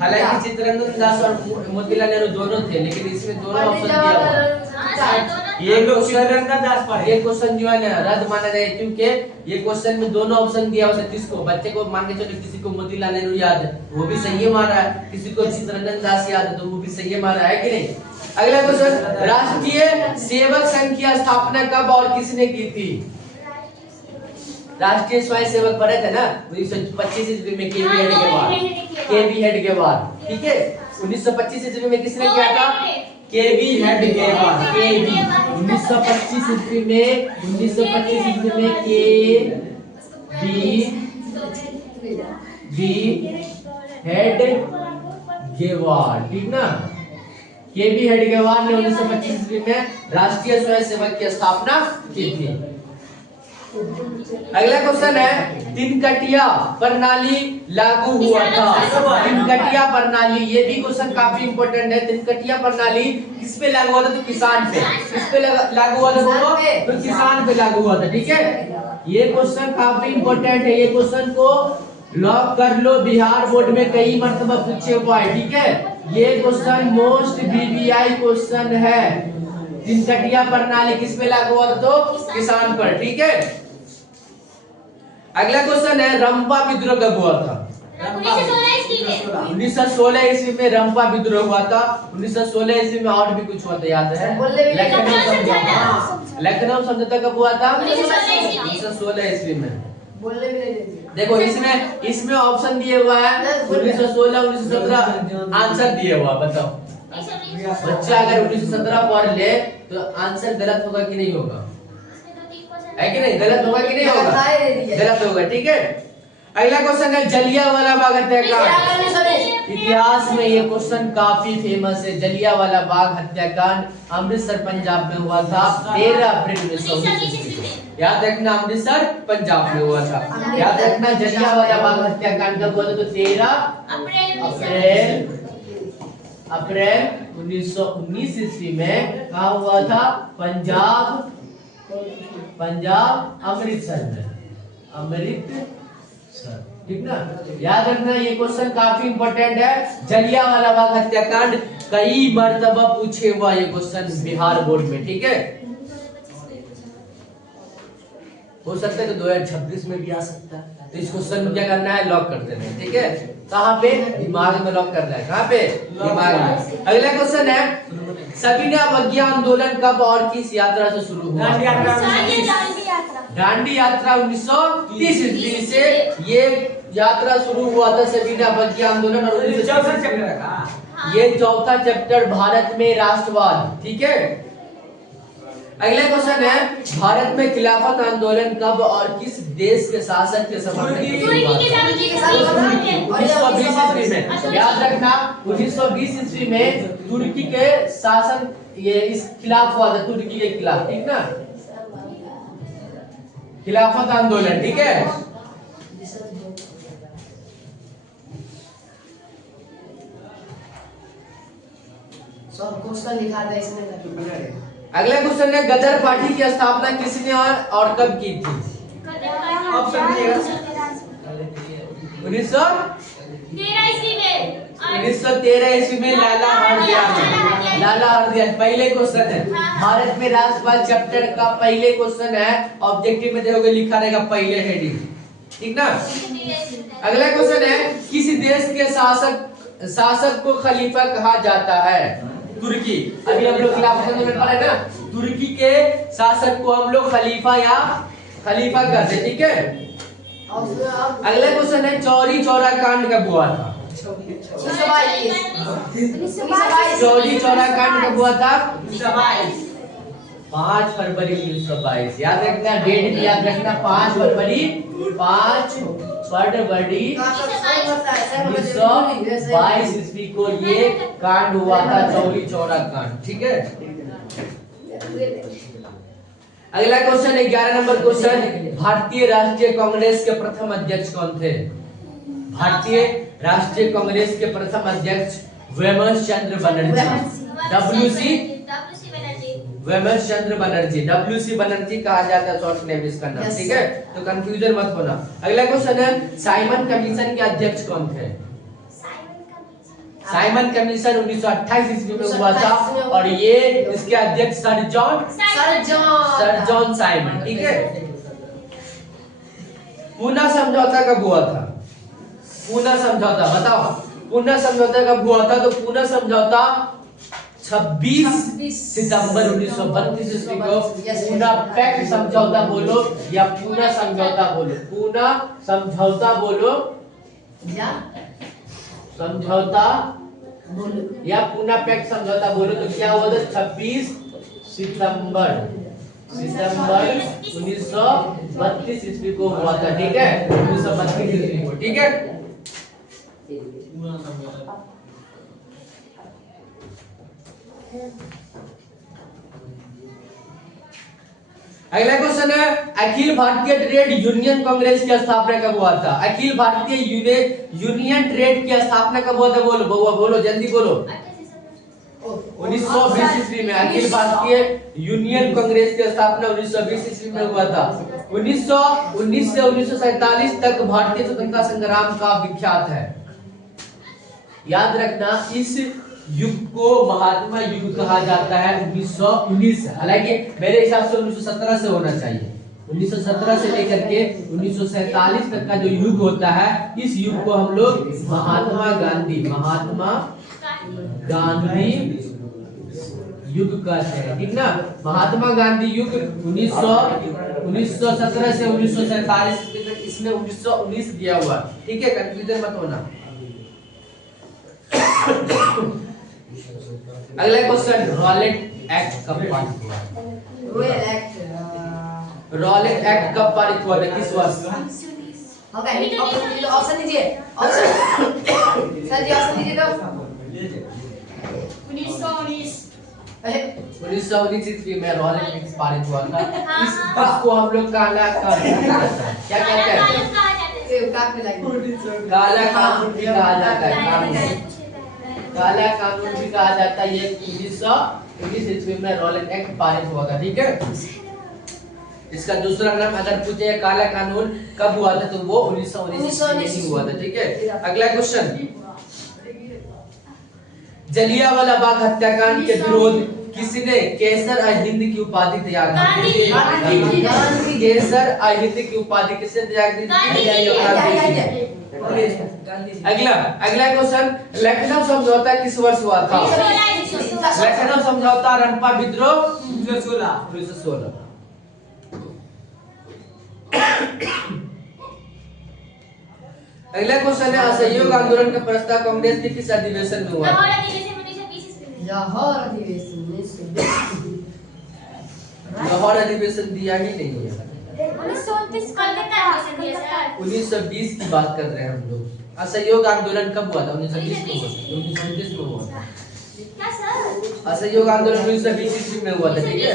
हालांकि चित्तरंजन दास और मोतीलाल नेहरू दोनों थे, लेकिन इसमें दोनों ऑप्शन दिया हुआ। ये क्वेश्चन जो है ना रद्द माना जाए, क्योंकि ये क्वेश्चन में दोनों ऑप्शन दिया हुआ। किसको? बच्चे को मान के चलो, किसी को मोतीलाल नेहरू याद है, वो भी सही मारा है। किसी को चित्तरंजन दास याद है, तो वो भी सही मारा है कि नहीं? अगला क्वेश्चन, राष्ट्रीय सेवक संघ की स्थापना कब और किसने की थी? राष्ट्रीय स्वयं सेवक पढ़े थे ना 1925 ईस्वी में, केवी हेड के बाद। केवी हेड के बाद, ठीक है। 1925 ईस्वी में किसने किया था? केवी हेड के बाद। केवी 1925 ईस्वी में, 1925 ईस्वी में केवी हेड गेवार, ठीक ना। केवी हेडगेवार ने 1925 ईस्वी में राष्ट्रीय स्वयंसेवक की स्थापना की थी। अगला क्वेश्चन है, तिनकटिया प्रणाली लागू हुआ था? तिनकटिया प्रणाली, ये भी क्वेश्चन काफी इंपॉर्टेंट है। तिनकटिया प्रणाली किस पे लागू हुआ था? तो किसान पे। किस पे लागू हुआ था? तो किसान पे लागू हुआ था। ठीक है। ये क्वेश्चन काफी इंपॉर्टेंट है। ये क्वेश्चन को लॉक कर लो, बिहार बोर्ड में कई मरतबा पूछे हुआ है। ठीक है। ये क्वेश्चन मोस्ट बीबीआई क्वेश्चन है। तिनकटिया प्रणाली किस पे लागू हुआ था? तो किसान पर। ठीक है। अगला क्वेश्चन है, रंपा विद्रोह कब हुआ था? 1916 ईस्वी में रंपा विद्रोह हुआ था। 1916 ईस्वी में और भी कुछ हुआ था, याद है? लखनऊ समझौता कब हुआ था? 1916 ईस्वी में। देखो इसमें ऑप्शन दिए हुआ है 1916, 1917 आंसर दिए हुआ। बताओ बच्चा अगर 1917 पढ़ ले तो आंसर गलत होगा कि नहीं होगा? है कि नहीं? गलत होगा कि नहीं होगा? गलत होगा। ठीक है। अगला क्वेश्चन है, जलियांवाला बाग हत्याकांड। इतिहास में ये क्वेश्चन काफी फेमस है। जलियांवाला बाग हत्याकांड अमृतसर पंजाब में हुआ था 13 अप्रैल 1919। याद रखना, अमृतसर पंजाब में हुआ था। याद रखना, जलियांवाला बाग हत्याकांड कब हुआ था? तो 13 अप्रैल 1919 ईस्वी में। कहाँ हुआ था? पंजाब अमृतसर में। अमृतसर, ठीक ना। याद रखना, ये क्वेश्चन काफी इंपॉर्टेंट है। जलियांवाला बाग हत्याकांड कई मर्तबा पूछे हुआ ये क्वेश्चन बिहार बोर्ड में। ठीक है। हो सकता है कि 2026 में भी आ सकता है। तो इस क्वेश्चन में क्या करना है? लॉक कर देना है। ठीक है। कहाँ पे? दिमाग में लॉक करना है। कहाँ पे? दिमाग में। अगला क्वेश्चन है, सविनय अवज्ञा आंदोलन कब और किस यात्रा से शुरू हुआ? दांडी यात्रा 1930 ईस्वी से ये यात्रा शुरू हुआ था, सविनय अवज्ञा आंदोलन। और ये चौथा चैप्टर भारत में राष्ट्रवाद। ठीक है। अगला क्वेश्चन है, भारत में खिलाफत आंदोलन कब और किस देश के शासक के समर्थन में हुआ था? 1920 ईस्वी में। याद रखना 1920 ईस्वी में तुर्की के शासन ये इस खिलाफ हुआ था, तुर्की के खिलाफ, ठीक ना, खिलाफत आंदोलन, ठीक है। सब क्वेश्चन लिखा था इसमें। अगला क्वेश्चन है, गदर पार्टी की स्थापना किसने और कब की थी? ऑप्शन दिएगा। 1913 ईस्वी में लाला हरदयाल। पहले क्वेश्चन है, भारत में राज्यपाल चैप्टर का पहले क्वेश्चन है, ऑब्जेक्टिव में देखोगे लिखा रहेगा पहले हेडिंग, ठीक ना। अगला क्वेश्चन है, किसी देश के शासक को खलीफा कहा जाता है? तुर्की। अभी हम लोग खिलाफत आंदोलन पढ़े ना, तुर्की के शासक को हम लोग खलीफा कहते हैं, ठीक है। अगला क्वेश्चन है, चौरी चौरा कांड कब हुआ था? चौरी चौरा कांड कब हुआ था? 5 फरवरी 1922। याद रखना, डेट भी याद रखना, 5 फरवरी 1922 ईस्वी को ये कांड हुआ था, चौरी चौरा कांड, ठीक है। अगला क्वेश्चन 11 नंबर क्वेश्चन, भारतीय राष्ट्रीय कांग्रेस के प्रथम अध्यक्ष कौन थे? भारतीय राष्ट्रीय कांग्रेस के प्रथम अध्यक्ष वेमस चंद्र बनर्जी, WC बनर्जी कहा जाता है, शॉर्ट नेम इसका नाम, ठीक है, तो कंफ्यूजन मत होना। अगला क्वेश्चन है, साइमन कमीशन के अध्यक्ष कौन थे? साइमन कमीशन 1928 ईस्वी में हुआ था और ये इसके अध्यक्ष सर जॉन साइमन, ठीक है। पूना समझौता कब हुआ था? पूना समझौता बताओ, पूना समझौता कब हुआ था? तो पूना समझौता 26 सितंबर 1932 ईस्वी को पूना पैक्ट समझौता बोलो या पूना समझौता बोलो, पूना समझौता बोलो, समझौता या पूना पैक्ट समझौता बोलो, तो क्या हुआ था? 26 सितंबर 1932 ईस्वी को हुआ था, ठीक है, 1932 ईस्वी को, ठीक है। अगला क्वेश्चन है, अखिल भारतीय ट्रेड यूनियन कांग्रेस की स्थापना कब हुआ था? अखिल भारतीय यूनियन ट्रेड की स्थापना कब हुआ था? बोलो बउआ, बोलो जल्दी बोलो। 1920 ईस्वी में अखिल भारतीय यूनियन कांग्रेस की स्थापना 1920 ईस्वी में हुआ था। 1919 से 1947 तक भारतीय स्वतंत्रता संग्राम का विख्यात है। याद रखना, इस युग को महात्मा युग कहा जाता है 1919, हालांकि मेरे हिसाब से 1917 से होना चाहिए। 1917 से लेकर के 1947 तक का जो युग होता है, इस युग को हम लोग महात्मा गांधी युग कहते हैं, ठीक ना। महात्मा गांधी युग 1917 से 1947, इसमें 1919 दिया हुआ, ठीक है, कंफ्यूजन मत होना। अगला क्वेश्चन, रॉलेट एक्ट कब पारित हुआ? रॉलेट एक्ट कब पारित हुआ था, किस वर्ष? ऑप्शन दीजिए, ऑप्शन सर जी, ऑप्शन दीजिए तो। 1919 ईस्वी में रॉलेट एक्ट पारित हुआ था। इस पद को हम लोग काला कानून क्या कहते हैं? काला कानून भी कहा जाता है, काला कानून भी कहा जाता है। ये 1919 ईस्वी में रॉलेट एक्ट पारित हुआ था, ठीक है। इसका दूसरा नाम अगर पूछे काला कानून कब हुआ था, तो वो 1919 में हुआ था, ठीक है। अगला क्वेश्चन, जलियांवाला बाग हत्याकांड के विरोध किसने केसर अहिंद की उपाधि तैयार की? केसर अहिंद की उपाधि किसने तैयार की? अगला क्वेश्चन, लखनऊ समझौता किस वर्ष हुआ था? लखनऊ समझौता रनपा विद्रोह 1916। अगला क्वेश्चन है, असहयोग आंदोलन का प्रस्ताव कांग्रेस के किस अधिवेशन में हुआ? लाहौर अधिवेशन 1920। लाहौर अधिवेशन दिया ही नहीं है। 1929 कलकत्ता अधिवेशन दिया सर। 1920 की बात कर रहे हैं हम लोग। असहयोग आंदोलन कब हुआ था? 1920 में हुआ था। क्या सर? असहयोग आंदोलन 1920 ईस्वी में हुआ था, ठीक है।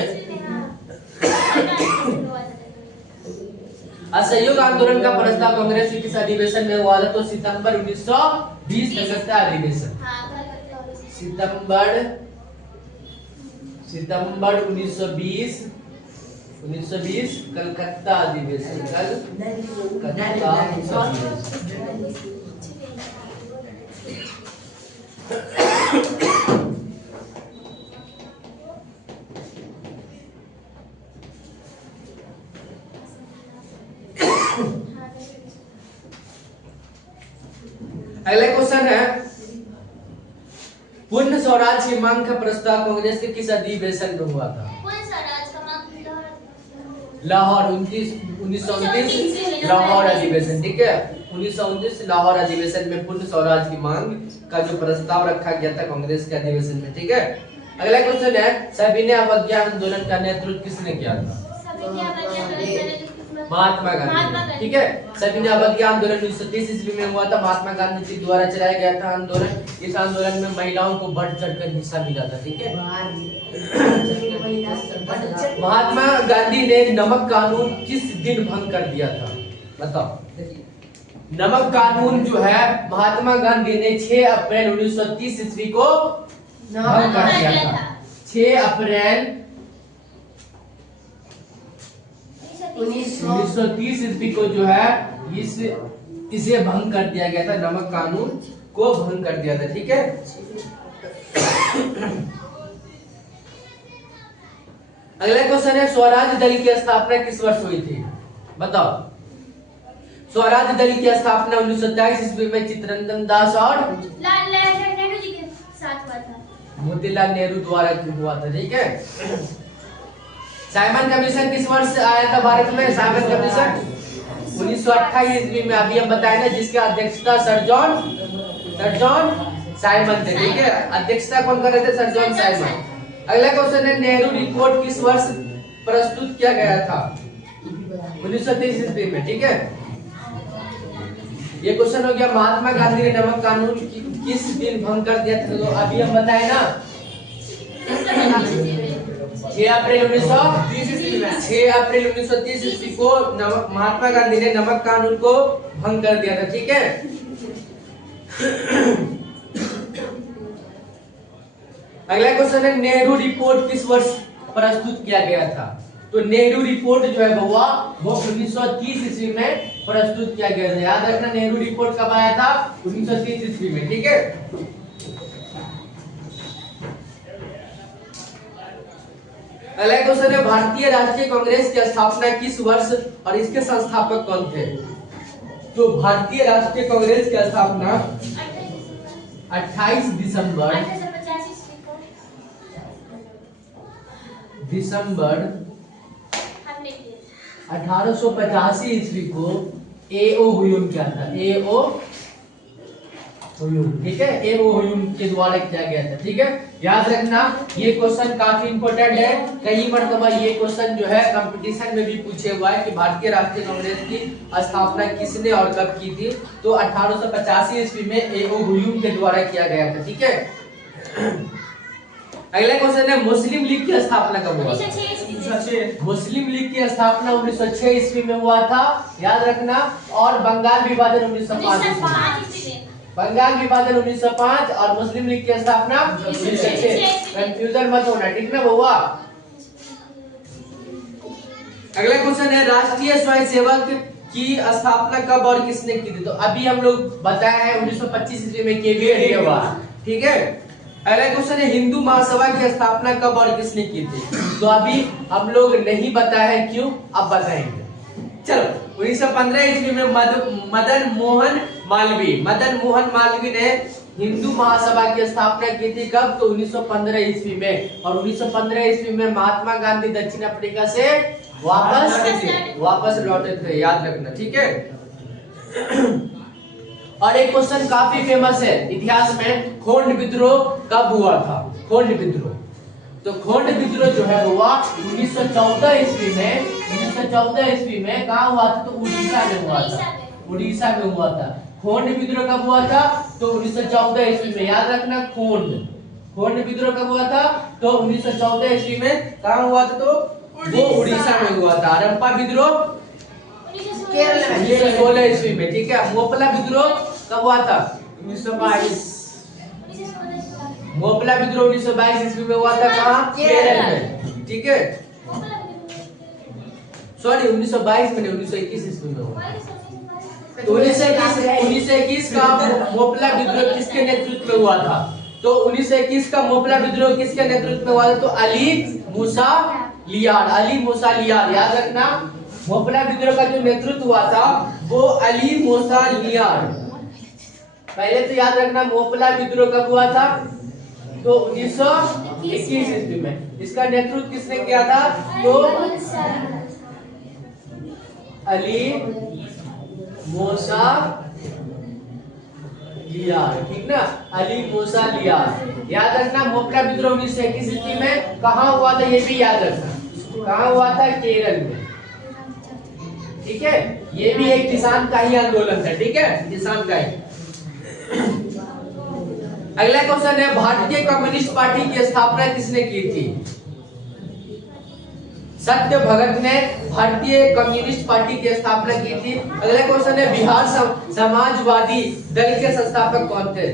असहयोग आंदोलन का प्रस्ताव कांग्रेस के किस अधिवेशन में हुआ था? तो सितंबर 1920 कलकत्ता अधिवेशन। सितंबर 1920 कलकत्ता अधिवेशन। कलकत्ता अगला क्वेश्चन है, पूर्ण स्वराज की मांग का प्रस्ताव कांग्रेस के किस अधिवेशन में हुआ था? पूर्ण स्वराज का मांग लाहौर 1929 लाहौर अधिवेशन, ठीक है। 1929 लाहौर अधिवेशन में पूर्ण स्वराज की मांग का जो प्रस्ताव रखा गया था कांग्रेस के अधिवेशन में, ठीक है। अगला क्वेश्चन है, सविनय अवज्ञा आंदोलन का नेतृत्व किसने किया था? महात्मा गांधी, ठीक है। सविनय अवज्ञा आंदोलन 1930 ईस्वी में हुआ था। महात्मा गांधी जी द्वारा चलाया गया था आंदोलन। इस आंदोलन में महिलाओं को बढ़ चढ़कर हिस्सा मिला था, ठीक है। महात्मा गांधी ने नमक कानून किस दिन भंग कर दिया था? बताओ। नमक कानून जो है महात्मा गांधी ने 6 अप्रैल 1930 ईस्वी को भंग कर दिया था। 6 अप्रैल 1930 ईस्वी को जो है इसे भंग कर दिया गया था। नमक कानून को भंग कर दिया था, ठीक है। अगला क्वेश्चन है, स्वराज दल की स्थापना किस वर्ष हुई थी? बताओ। स्वराज दल की स्थापना 1927 ईस्वी में चित्तरंजन दास और नेहरू जी के साथ हुआ था। मोतीलाल नेहरू द्वारा हुआ था, ठीक है। साइमन कमीशन किस वर्ष से आया था भारत में? साइमन कमीशन 1928 ईस्वी में, अभी हम बताए ना, जिसकी अध्यक्षता सर जॉन साइमन थे, ठीक है। अध्यक्षता कौन कर रहे थे? Sir John Simon. अगला क्वेश्चन है, नेहरू रिपोर्ट किस वर्ष प्रस्तुत किया गया था? 1930 ईस्वी में, ठीक है। ये क्वेश्चन हो गया। महात्मा गांधी ने नमक कानून किस दिन भंग कर दिया था? तो अभी हम बताए ना, 6 अप्रैल 1930 ईस्वी को महात्मा गांधी ने नमक कानून को भंग कर दिया था, ठीक है। अगला क्वेश्चन है, नेहरू रिपोर्ट किस वर्ष प्रस्तुत किया गया था? तो नेहरू रिपोर्ट जो है वो 1930 ईस्वी में प्रस्तुत किया गया था। याद रखना, नेहरू रिपोर्ट कब आया था? 1930 ईस्वी में, ठीक है। अगला क्वेश्चन है, भारतीय राष्ट्रीय कांग्रेस की स्थापना किस वर्ष और इसके संस्थापक कौन थे? तो भारतीय राष्ट्रीय कांग्रेस की स्थापना 28 दिसंबर 1885 ईस्वी को एओ हुयूम किया था। एओ हुयूम, ठीक है। एओ हुयूम के द्वारा किया गया था, ठीक है। याद रखना, ये क्वेश्चन काफी इंपॉर्टेंट है। कई मरतबा ये क्वेश्चन जो है कंपटीशन में भी पूछे हुआ है कि भारतीय राष्ट्रीय कांग्रेस की स्थापना किसने और कब की थी? तो 1885 ईस्वी में एओ हुयूम के द्वारा किया गया था, ठीक है। अगला क्वेश्चन है, मुस्लिम लीग की स्थापना कब हुआ? 1906। मुस्लिम लीग की स्थापना 1906 ईस्वी में हुआ था, याद रखना। और बंगाल विभाजन 1905 ईस्वी में। बंगाल विभाजन 1905 और मुस्लिम लीग की स्थापना 1906। कंफ्यूजन मत होना, ठीक ना बउआ। अगला क्वेश्चन है, राष्ट्रीय स्वयंसेवक की स्थापना कब और किसने की थी? तो अभी हम लोग बताया है 1925 ईस्वी में केवीएल हुआ, ठीक है। अगला क्वेश्चन है, हिंदू महासभा की स्थापना कब और किसने की थी? तो अभी हम लोग नहीं बताया है, क्यों? अब बताएंगे। चलो, 1915 ईस्वी में मदन मोहन मालवीय ने हिंदू महासभा की स्थापना की थी। कब? तो 1915 ईस्वी में। और 1915 ईस्वी में महात्मा गांधी दक्षिण अफ्रीका से वापस लौटे थे, याद रखना, ठीक है। और एक क्वेश्चन काफी फेमस है इतिहास में, खोंड विद्रोह कब हुआ था? खोंड विद्रोह तो खोंड विद्रोह जो है हुआ 1914 ईस्वी में। 1914 ईस्वी में कहाँ हुआ था? तो उड़ीसा में हुआ था। उड़ीसा में हुआ था। खोंड विद्रोह कब हुआ था? तो 1914 ईस्वी में। याद रखना, खोंड विद्रोह कब हुआ था? तो 1914 ईस्वी में। कहाँ हुआ था? तो वो उड़ीसा में हुआ था। हड़प्पा विद्रोह केरल में। 1916 ईस्वी में। ठीक है। मोपला विद्रोह कब हुआ था? 1922। मोपला विद्रोह 1922 ईस्वी में हुआ था। कहाँ? केरल में। ठीक है। सॉरी 1922 में नहीं, 1921 ईस्वी में हुआ। तो 1921 का मोपला विद्रोह किसके नेतृत्व में हुआ था? तो 1921 का मोपला विद्रोह किसके नेतृत्व में हुआ था? तो अली मूसा लियार। अली मूसा लियार। याद रखना, मोपला विद्रोह का जो नेतृत्व हुआ था वो अली मूसा लियार। पहले तो याद रखना, मोपला विद्रोह कब हुआ था? तो 1921 ईस्वी में। इसका नेतृत्व किसने किया था? तो अली मूसा लियार। ठीक ना, अली मूसा लियार। याद रखना, मोपला विद्रोह 1921 ईस्वी में कहाँ हुआ था? ये भी याद रखना, कहाँ हुआ था? केरल में। ठीक है। ये भी एक किसान का ही आंदोलन था। ठीक है, किसान का ही। अगला क्वेश्चन है, भारतीय कम्युनिस्ट पार्टी की स्थापना किसने की थी? सत्य भगत ने भारतीय कम्युनिस्ट पार्टी की स्थापना की थी। अगला क्वेश्चन है, बिहार समाजवादी दल के संस्थापक कौन थे?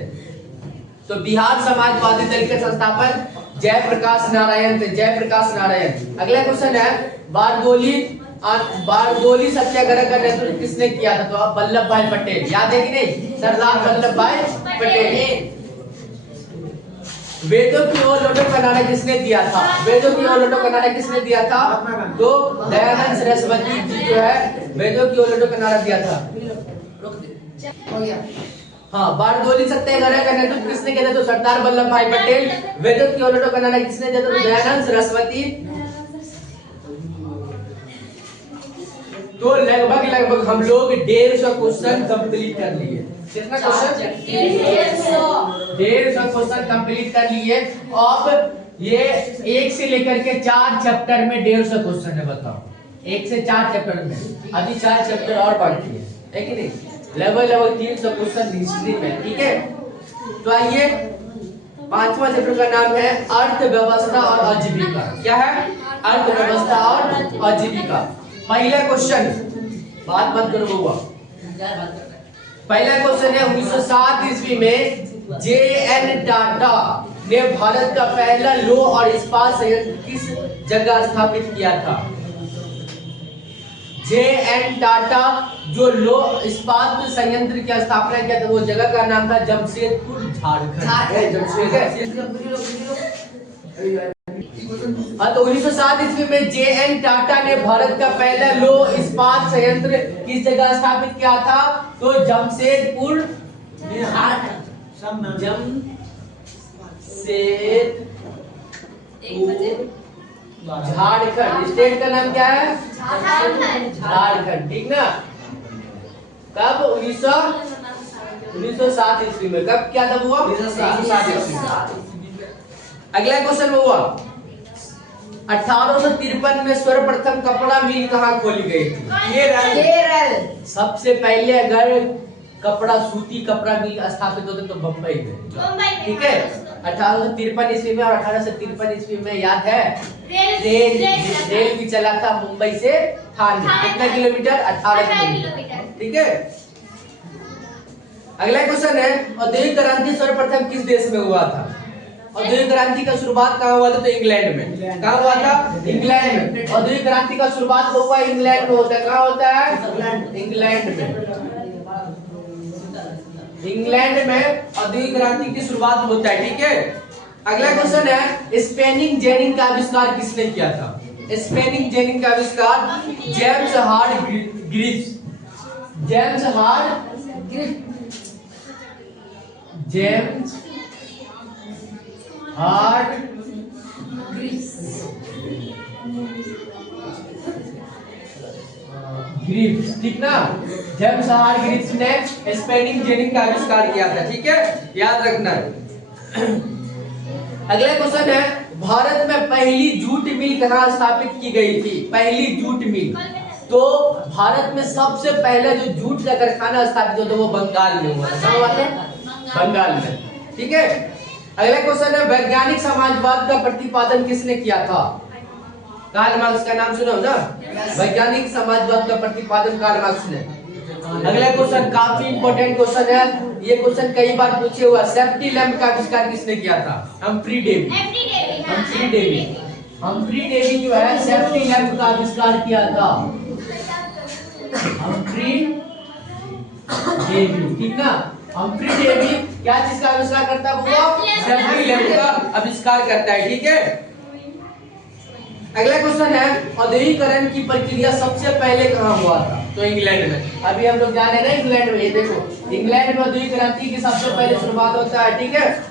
तो बिहार समाजवादी दल के संस्थापक जयप्रकाश नारायण थे। जयप्रकाश नारायण। अगला क्वेश्चन है, बारदोली सत्याग्रह का नेतृत्व किसने किया था? तो वल्लभ भाई पटेल। याद है कि नहीं? सरदार वल्लभ भाई पटेल। वेदों की ओर लौटो का नारा किसने दिया था? वेदों की ओर लौटो का नारा किसने दिया था? तो दयानंद सरस्वती जी जो है वेदों की ओर लौटो का नारा दिया था। हो गया। हाँ, बारदोली सत्याग्रह का नेतृत्व किसने किया था? तो सरदार वल्लभ भाई पटेल। वेदों की ओर लौटो का नारा किसने दिया था? तो दयानंद सरस्वती। तो लगभग हम लोग 150 क्वेश्चन कंप्लीट कर लिए। कितना क्वेश्चन? 150 क्वेश्चन कंप्लीट कर लिए। अब ये 1 से लेकर के 4 चैप्टर में 150 क्वेश्चन है। बताओ, 1 से 4 चैप्टर में अभी 4 चैप्टर और बाकी है कि नहीं? लगभग 300 क्वेश्चन हिस्ट्री में। ठीक है। तो आइए, 5वां चैप्टर का नाम है अर्थव्यवस्था और आजीविका। क्या है? अर्थव्यवस्था और आजीविका। पहला क्वेश्चन, बात मत करो बउआ। पहला क्वेश्चन है, 1907 ईस्वी में जे.एन. टाटा ने भारत का पहला लौह और इस्पात संयंत्र किस जगह स्थापित किया था? जे.एन. टाटा जो लौह इस्पात संयंत्र की स्थापना किया था वो जगह का नाम था जमशेदपुर, झारखंड। हाँ, तो 1907 ईस्वी में जे.एन. टाटा ने भारत का पहला लौह इस्पात संयंत्र किस जगह स्थापित किया था? तो जमशेदपुर, झारखंड। स्टेट का नाम क्या है? झारखंड। ठीक ना। कब? 1907 ईस्वी में। कब क्या था हुआ? 1907 ईस्वी में। अगला क्वेश्चन हुआ, 1853 में सर्वप्रथम कपड़ा मिल कहाँ खोली गई थी? केरल। सबसे पहले अगर कपड़ा, सूती कपड़ा मिल स्थापित होते तो बम्बई में। ठीक है। 1853 ईस्वी में और 1853 ईस्वी में याद है रेल भी चला था मुंबई से थाने। कितना किलोमीटर? 18 किलोमीटर। ठीक है। अगला क्वेश्चन है, औद्योगिक क्रांति सर्वप्रथम किस देश में हुआ था? औद्योगिक क्रांति का शुरुआत कहाँ हुआ था? तो इंग्लैंड में। कहाँ हुआ था? इंग्लैंड में। औद्योगिक क्रांति का शुरुआत हुआ इंग्लैंड में होता है। कहाँ होता है? इंग्लैंड में। इंग्लैंड में औद्योगिक क्रांति की शुरुआत होता है। ठीक है। अगला क्वेश्चन है, स्पेनिंग जेनिंग का आविष्कार किसने किया था? स्पेनिंग जेनिंग का आविष्कार James hard Greaves. James hard Greaves. ठीक ना। जेम्स हार्ड ग्रिव्स ने स्पेनिंग जेनिंग का आविष्कार किया था। ठीक है, याद रखना है। अगला क्वेश्चन है, भारत में पहली जूट मिल कहाँ स्थापित की गई थी? पहली जूट मिल तो भारत में सबसे पहले जो जूट का कारखाना स्थापित होता है वो बंगाल में हुआ था। कहाँ हुआ था? बंगाल में। ठीक है, अगला क्वेश्चन है वैज्ञानिक समाजवाद का प्रतिपादन किसने किया था? कार्ल मार्क्स का नाम सुना हो ना? वैज्ञानिक समाजवाद का प्रतिपादन कार्ल मार्क्स ने। अगला क्वेश्चन काफी इंपॉर्टेंट क्वेश्चन है, ये क्वेश्चन कई बार पूछे हुआ, सेफ्टी लैंप का आविष्कार किसने किया था? Humphry Davy. हम्फ्री डेवी जो है सेफ्टी लैंप का आविष्कार किया था। हम्फ्री डेवी, ठीक ना? हम्फ्री डेवी क्या चीज का आविष्कार करता है? वो सेफ्टी लैंप का आविष्कार करता है। ठीक है, अगला क्वेश्चन है औद्योगिकरण की प्रक्रिया सबसे पहले कहाँ हुआ था? तो इंग्लैंड में। अभी हम लोग जाने ना इंग्लैंड में, ये देखो इंग्लैंड में औद्योगिक क्रांति की सबसे पहले शुरुआत होता है। ठीक है,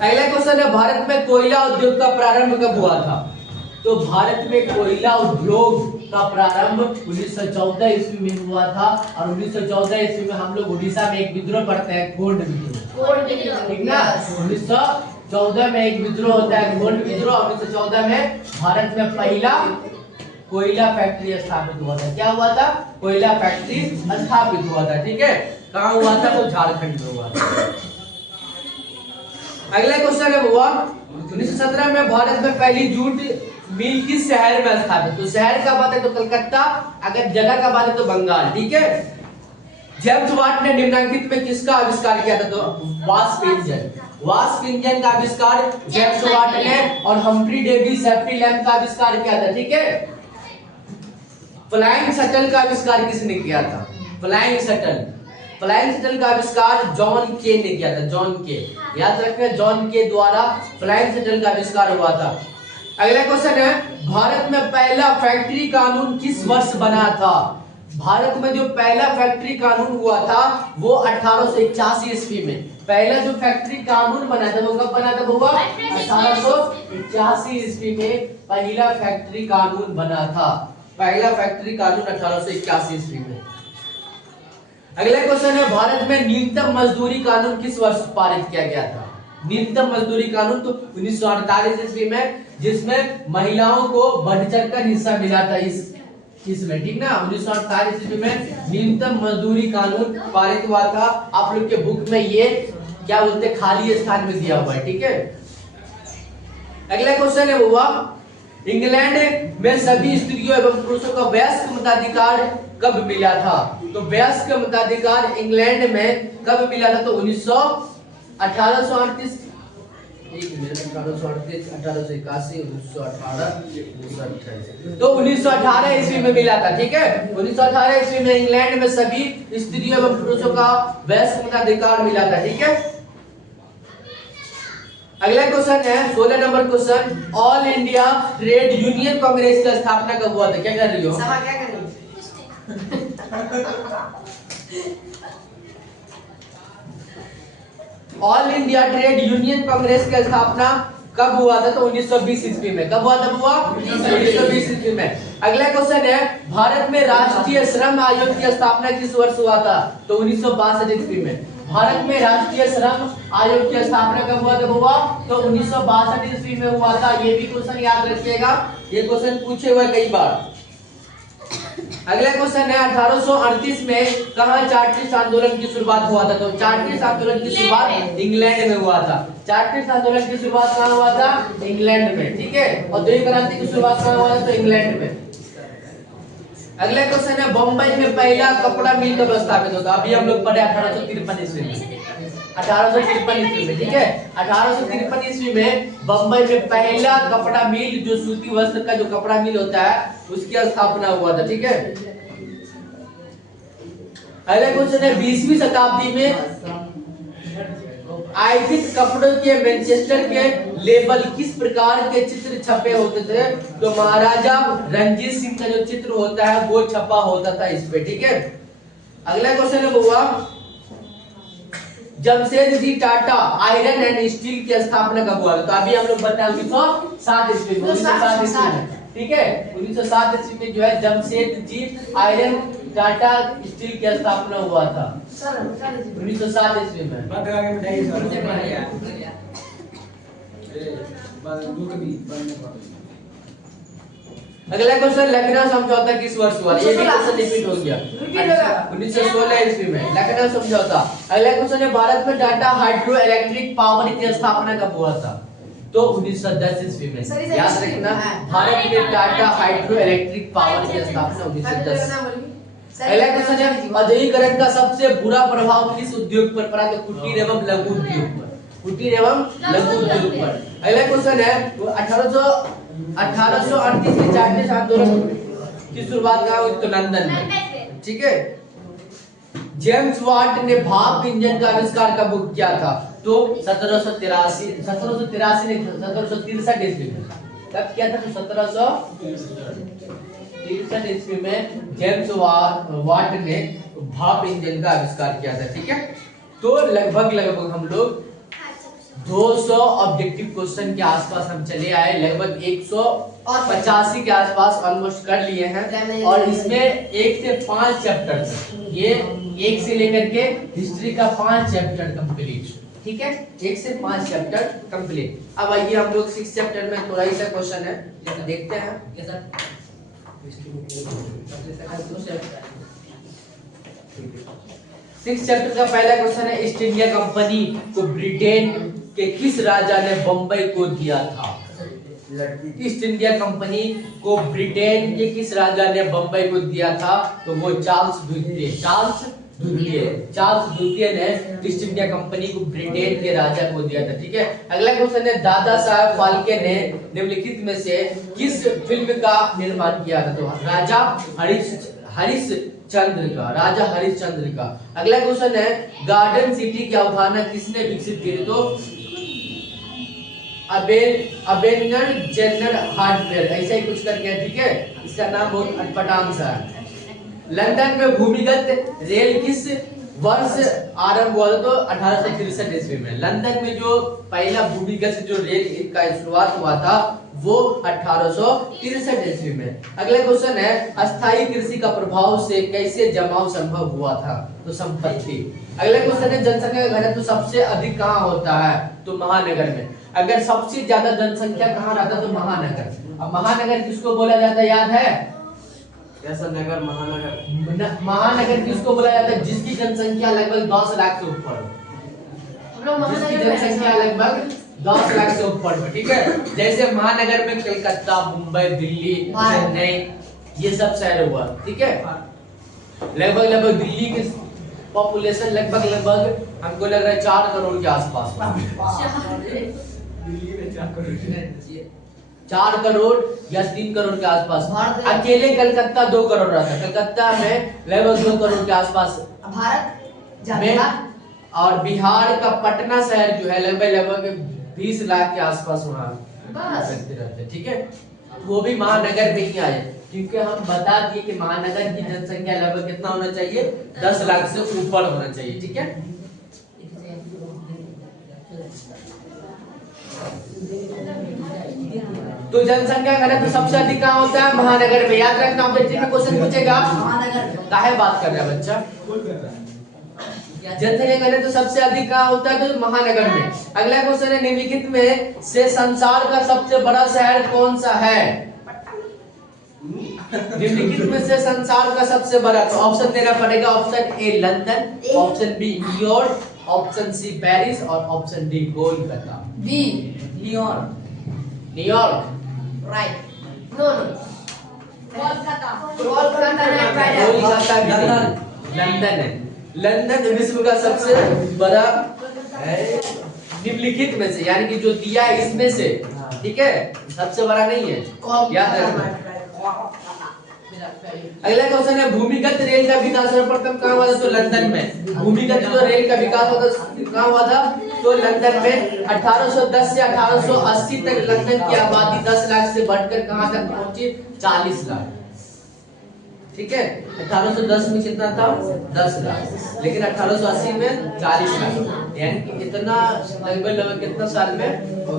अगला क्वेश्चन है भारत में कोयला उद्योग का प्रारंभ कब हुआ था? तो भारत में कोयला उद्योग का प्रारंभ 1914 ईस्वी में हुआ था। और 1914 ईस्वी में हम लोग उड़ीसा में एक विद्रोह पढ़ते हैं, गोंड विद्रोह, ठीक ना? 1914 में एक विद्रोह होता है, गोंड विद्रोह। 1914 में भारत में पहला कोयला फैक्ट्री स्थापित हुआ था। क्या हुआ था? कोयला फैक्ट्री स्थापित हुआ था। ठीक है, कहाँ हुआ था? तो झारखंड में हुआ था। अगला क्वेश्चन है हुआ 1917 में भारत में पहली जूट मिल किस शहर में स्थापित? तो शहर का बात है तो कलकत्ता, अगर जगह का बात है तो बंगाल। ठीक है, जेम्स वाट ने निम्नलिखित में किसका आविष्कार किया था? तो वास्प इंजन। वास्प इंजन का आविष्कार जेम्स वाट ने, और हम्फ्री डेवी सेफ्टी लैंप का आविष्कार किया था। ठीक है, फ्लाइंग शटल का आविष्कार किसने किया था? फ्लाइंग शटल का आविष्कार जॉन के ने किया था। जॉन के, याद रखें, जॉन के द्वारा फ्लाइंग शटल का आविष्कार हुआ था। अगला क्वेश्चन है भारत में पहला फैक्ट्री कानून किस वर्ष बना था? भारत में जो पहला फैक्ट्री कानून हुआ था वो 1881 ईस्वी में। पहला जो फैक्ट्री कानून बना था वो कब बना था? वो 1881 ईस्वी में पहला फैक्ट्री कानून बना था। पहला फैक्ट्री कानून 1881 ईस्वी में। अगला क्वेश्चन है भारत में न्यूनतम मजदूरी कानून किस वर्ष पारित किया गया था? न्यूनतम मजदूरी कानून तो 1948 ईस्वी में, जिसमें महिलाओं को बढ़ चढ़कर हिस्सा मिला था इसमें। ठीक ना, 1948 ईस्वी में न्यूनतम मजदूरी कानून पारित हुआ था। आप लोग के बुक में ये क्या बोलते हैं, खाली स्थान में दिया हुआ है। ठीक है, अगला क्वेश्चन है हुआ इंग्लैंड में सभी स्त्रियों एवं पुरुषों का वयस्क मताधिकार कब मिला था? तो वयस्क मताधिकार इंग्लैंड में कब मिला था? तो 1838, 1918 तो 1918 ईस्वी में मिला था। ठीक है, 1918 ईस्वी में इंग्लैंड में सभी स्त्रियों एवं पुरुषों का वयस्क मताधिकार मिला था। ठीक है, अगला क्वेश्चन है 16 number question, all India trade union Congress की स्थापना कब हुआ था? क्या कर रही हो? समा क्या कर रही हो? All India trade union Congress की स्थापना कब हुआ था? तो 1920 ईस्वी में। कब हुआ था? 1920 ईस्वी में। अगला क्वेश्चन है भारत में राष्ट्रीय श्रम आयोग की स्थापना किस वर्ष हुआ था? तो 1962 ईस्वी में। भारत में राष्ट्रीय श्रम आयोग की स्थापना कब हुआ था? तो 1962 ईस्वी में हुआ था। ये भी क्वेश्चन याद रखिएगा, ये क्वेश्चन पूछे हुए कई बार। अगला क्वेश्चन है 1838 में कहाँ चार्टिस्ट आंदोलन की शुरुआत हुआ था? तो चार्टिस्ट आंदोलन की शुरुआत इंग्लैंड में हुआ था। चार्टिस्ट आंदोलन की शुरुआत कहाँ हुआ था? इंग्लैंड में। ठीक है, औद्योगिक क्रांति की शुरुआत कहाँ हुआ था? तो इंग्लैंड में। अगला क्वेश्चन है बम्बई में पहला कपड़ा मिल कब स्थापित होता? अभी हम लोग पढ़े 1853 ईस्वी में। 1853 ईस्वी में। ठीक है, 1853 ईस्वी में बम्बई में पहला कपड़ा मिल, जो सूती वस्त्र का जो कपड़ा मिल होता है, उसकी स्थापना हुआ था। ठीक है, अगला क्वेश्चन है 20वीं शताब्दी में आयोजित कपड़ों के मैनचेस्टर के लेबल किस प्रकार के चित्र छपे होते थे? तो महाराजा रणजीत सिंह का जो चित्र होता है वो छपा होता था इस पे। ठीक है, अगला क्वेश्चन है बुआ Jamshedji Tata iron and steel की स्थापना कब हुआ? तो अभी हम लोग बताए 1907 ईस्वी में। 1907 ईस्वी में। ठीक है, 1907 ईस्वी में जो है जमशेदजी आयरन टाटा स्टील की स्थापना हुआ था 1907 ईस्वी में। अगला क्वेश्चन, लखनऊ समझौता किस वर्ष हुआ? ये भी क्वेश्चन रिपीट हो गया। रिपीट हो गया। 1916 ईस्वी में लखनऊ समझौता। अगला क्वेश्चन है, भारत में टाटा हाइड्रो इलेक्ट्रिक पावर की स्थापना कब हुआ था? तो 1910 ईस्वी में। याद रखना, भारत में टाटा हाइड्रो इलेक्ट्रिक पावर की स्थापना 1910। अगला क्वेश्चन है, औद्योगिकरण का सबसे बुरा प्रभाव किस उद्योग पर पड़ा? तो कुटीर एवं लघु उद्योग पर। कुटीर एवं लघु उद्योग पर। अगला क्वेश्चन है, 1838 के चार्टर्ड आंदोलन की शुरुआत कहाँ हुई? तो लंदन में। ठीक है। जेम्स वाट ने भाप इंजन का आविष्कार कब किया था? तो 1763 ईस्वी में। कब किया था? तो 1763 ईस्वी में जेम्स वाट ने भाप इंजन का आविष्कार किया था। ठीक है। तो लगभग हम लोग 200 ऑब्जेक्टिव क्वेश्चन के आसपास हम चले आए, लगभग 185 के आसपास ऑलमोस्ट कर लिए हैं। और इसमें 1 से 5 चैप्टर तक, ये 1 से लेकर के हिस्ट्री का 5 चैप्टर कंप्लीट। ठीक है, 1 से 5 चैप्टर कंप्लीट। अब आइए हम लोग 6 चैप्टर में थोड़ा ही सा क्वेश्चन है, जैसे देखते हैं। कैसा 6 चैप्टर का पहला क्वेश्चन है, ईस्ट इंडिया कंपनी को ब्रिटेन के किस राजा ने बंबई को दिया था? ईस्ट इंडिया कंपनी को ब्रिटेन के किस राजा ने बंबई को दिया था? तो वो चार्ल्स द्वितीय ने ईस्ट इंडिया कंपनी को ब्रिटेन के राजा को दिया था। ठीक है। अगला क्वेश्चन है, दादा साहब फाल्के ने निम्नलिखित में से किस फिल्म का निर्माण किया था? तो राजा हरिश्चंद्र का। अगला क्वेश्चन है, गार्डन सिटी की अवधारणा किसने विकसित की? तो अबेनर जनरल हार्डवेयर, ऐसा ही कुछ करके है। ठीक है, इसका नाम बहुत अटपटांग सा है। लंदन में भूमिगत रेल किस वर्ष आरंभ हुआ था? तो 1863 ईस्वी में। लंदन में जो पहला भूमिगत जो रेल का शुरुआत हुआ था वो 1863 ईस्वी में। अगला क्वेश्चन है, अस्थायी कृषि का प्रभाव से कैसे जमाव संभव हुआ था? तो संपत्ति। अगला क्वेश्चन है, जनसंख्या का घनत्व सबसे अधिक कहाँ होता है? तो महानगर में। अगर सबसे ज्यादा जनसंख्या कहाँ रहता? तो महानगर। अब महानगर किसको बोला जाता है, याद है? ऐसा नगर महानगर। महानगर किसको बोला जाता है? जिसकी जनसंख्या लगभग 10 लाख से ऊपर, जिसकी जनसंख्या लगभग 10 लाख से ऊपर। ठीक है। जैसे महानगर में कलकत्ता, मुंबई, दिल्ली, चेन्नई, ये सब शहर हुआ। ठीक है। लगभग दिल्ली की पॉपुलेशन लगभग हमको लग रहा है 4 करोड़ के आसपास। दिल्ली में 4 करोड़, 4 करोड़ या 3 करोड़ के आसपास। अकेले कलकत्ता 2 करोड़ रहता है। कलकत्ता में लगभग 2 करोड़ के आसपास भारत में। और बिहार का पटना शहर जो है लगभग 20 लाख के आसपास वहाँ रहते। ठीक है। वो भी महानगर में ही आए, क्योंकि हम बता दिए कि महानगर की जनसंख्या लगभग कितना होना चाहिए? 10 लाख से ऊपर होना चाहिए। ठीक है। तो जनसंख्या घनत्व सबसे अधिक कहाँ होता है? महानगर में। याद रखना, ऑब्जेक्टिव में क्वेश्चन पूछेगा महानगर। काहे बात कर रहा है बच्चा? जनसंख्या घनत्व सबसे अधिक कहाँ होता है? तो महानगर में। अगला क्वेश्चन है, निम्नलिखित में से संसार का सबसे बड़ा शहर कौन सा है? निम्नलिखित में से संसार का सबसे बड़ा, तो ऑप्शन देना पड़ेगा। Option A London, option B New York, option C Paris और option D Kolkata. B New York. Right. No Kolkata London है। लंदन विश्व का सबसे बड़ा है निम्नलिखित में से, यानी कि जो दिया है इसमें से। ठीक है, सबसे बड़ा नहीं है, याद रखना। अगला क्वेश्चन है, भूमिगत रेल का विकास सर्वप्रथम कहाँ हुआ था? तो लंदन में। भूमिगत जो रेल का विकास होता कहाँ हुआ था? तो लंदन में। 1810 से 1880 तक लंदन की आबादी 10 लाख से बढ़कर कहाँ तक पहुंची? 40 लाख। ठीक है। 1810 में कितना था? 10 लाख। लेकिन 1880 में 40 लाख, यानी कि इतना लगभग कितना साल में?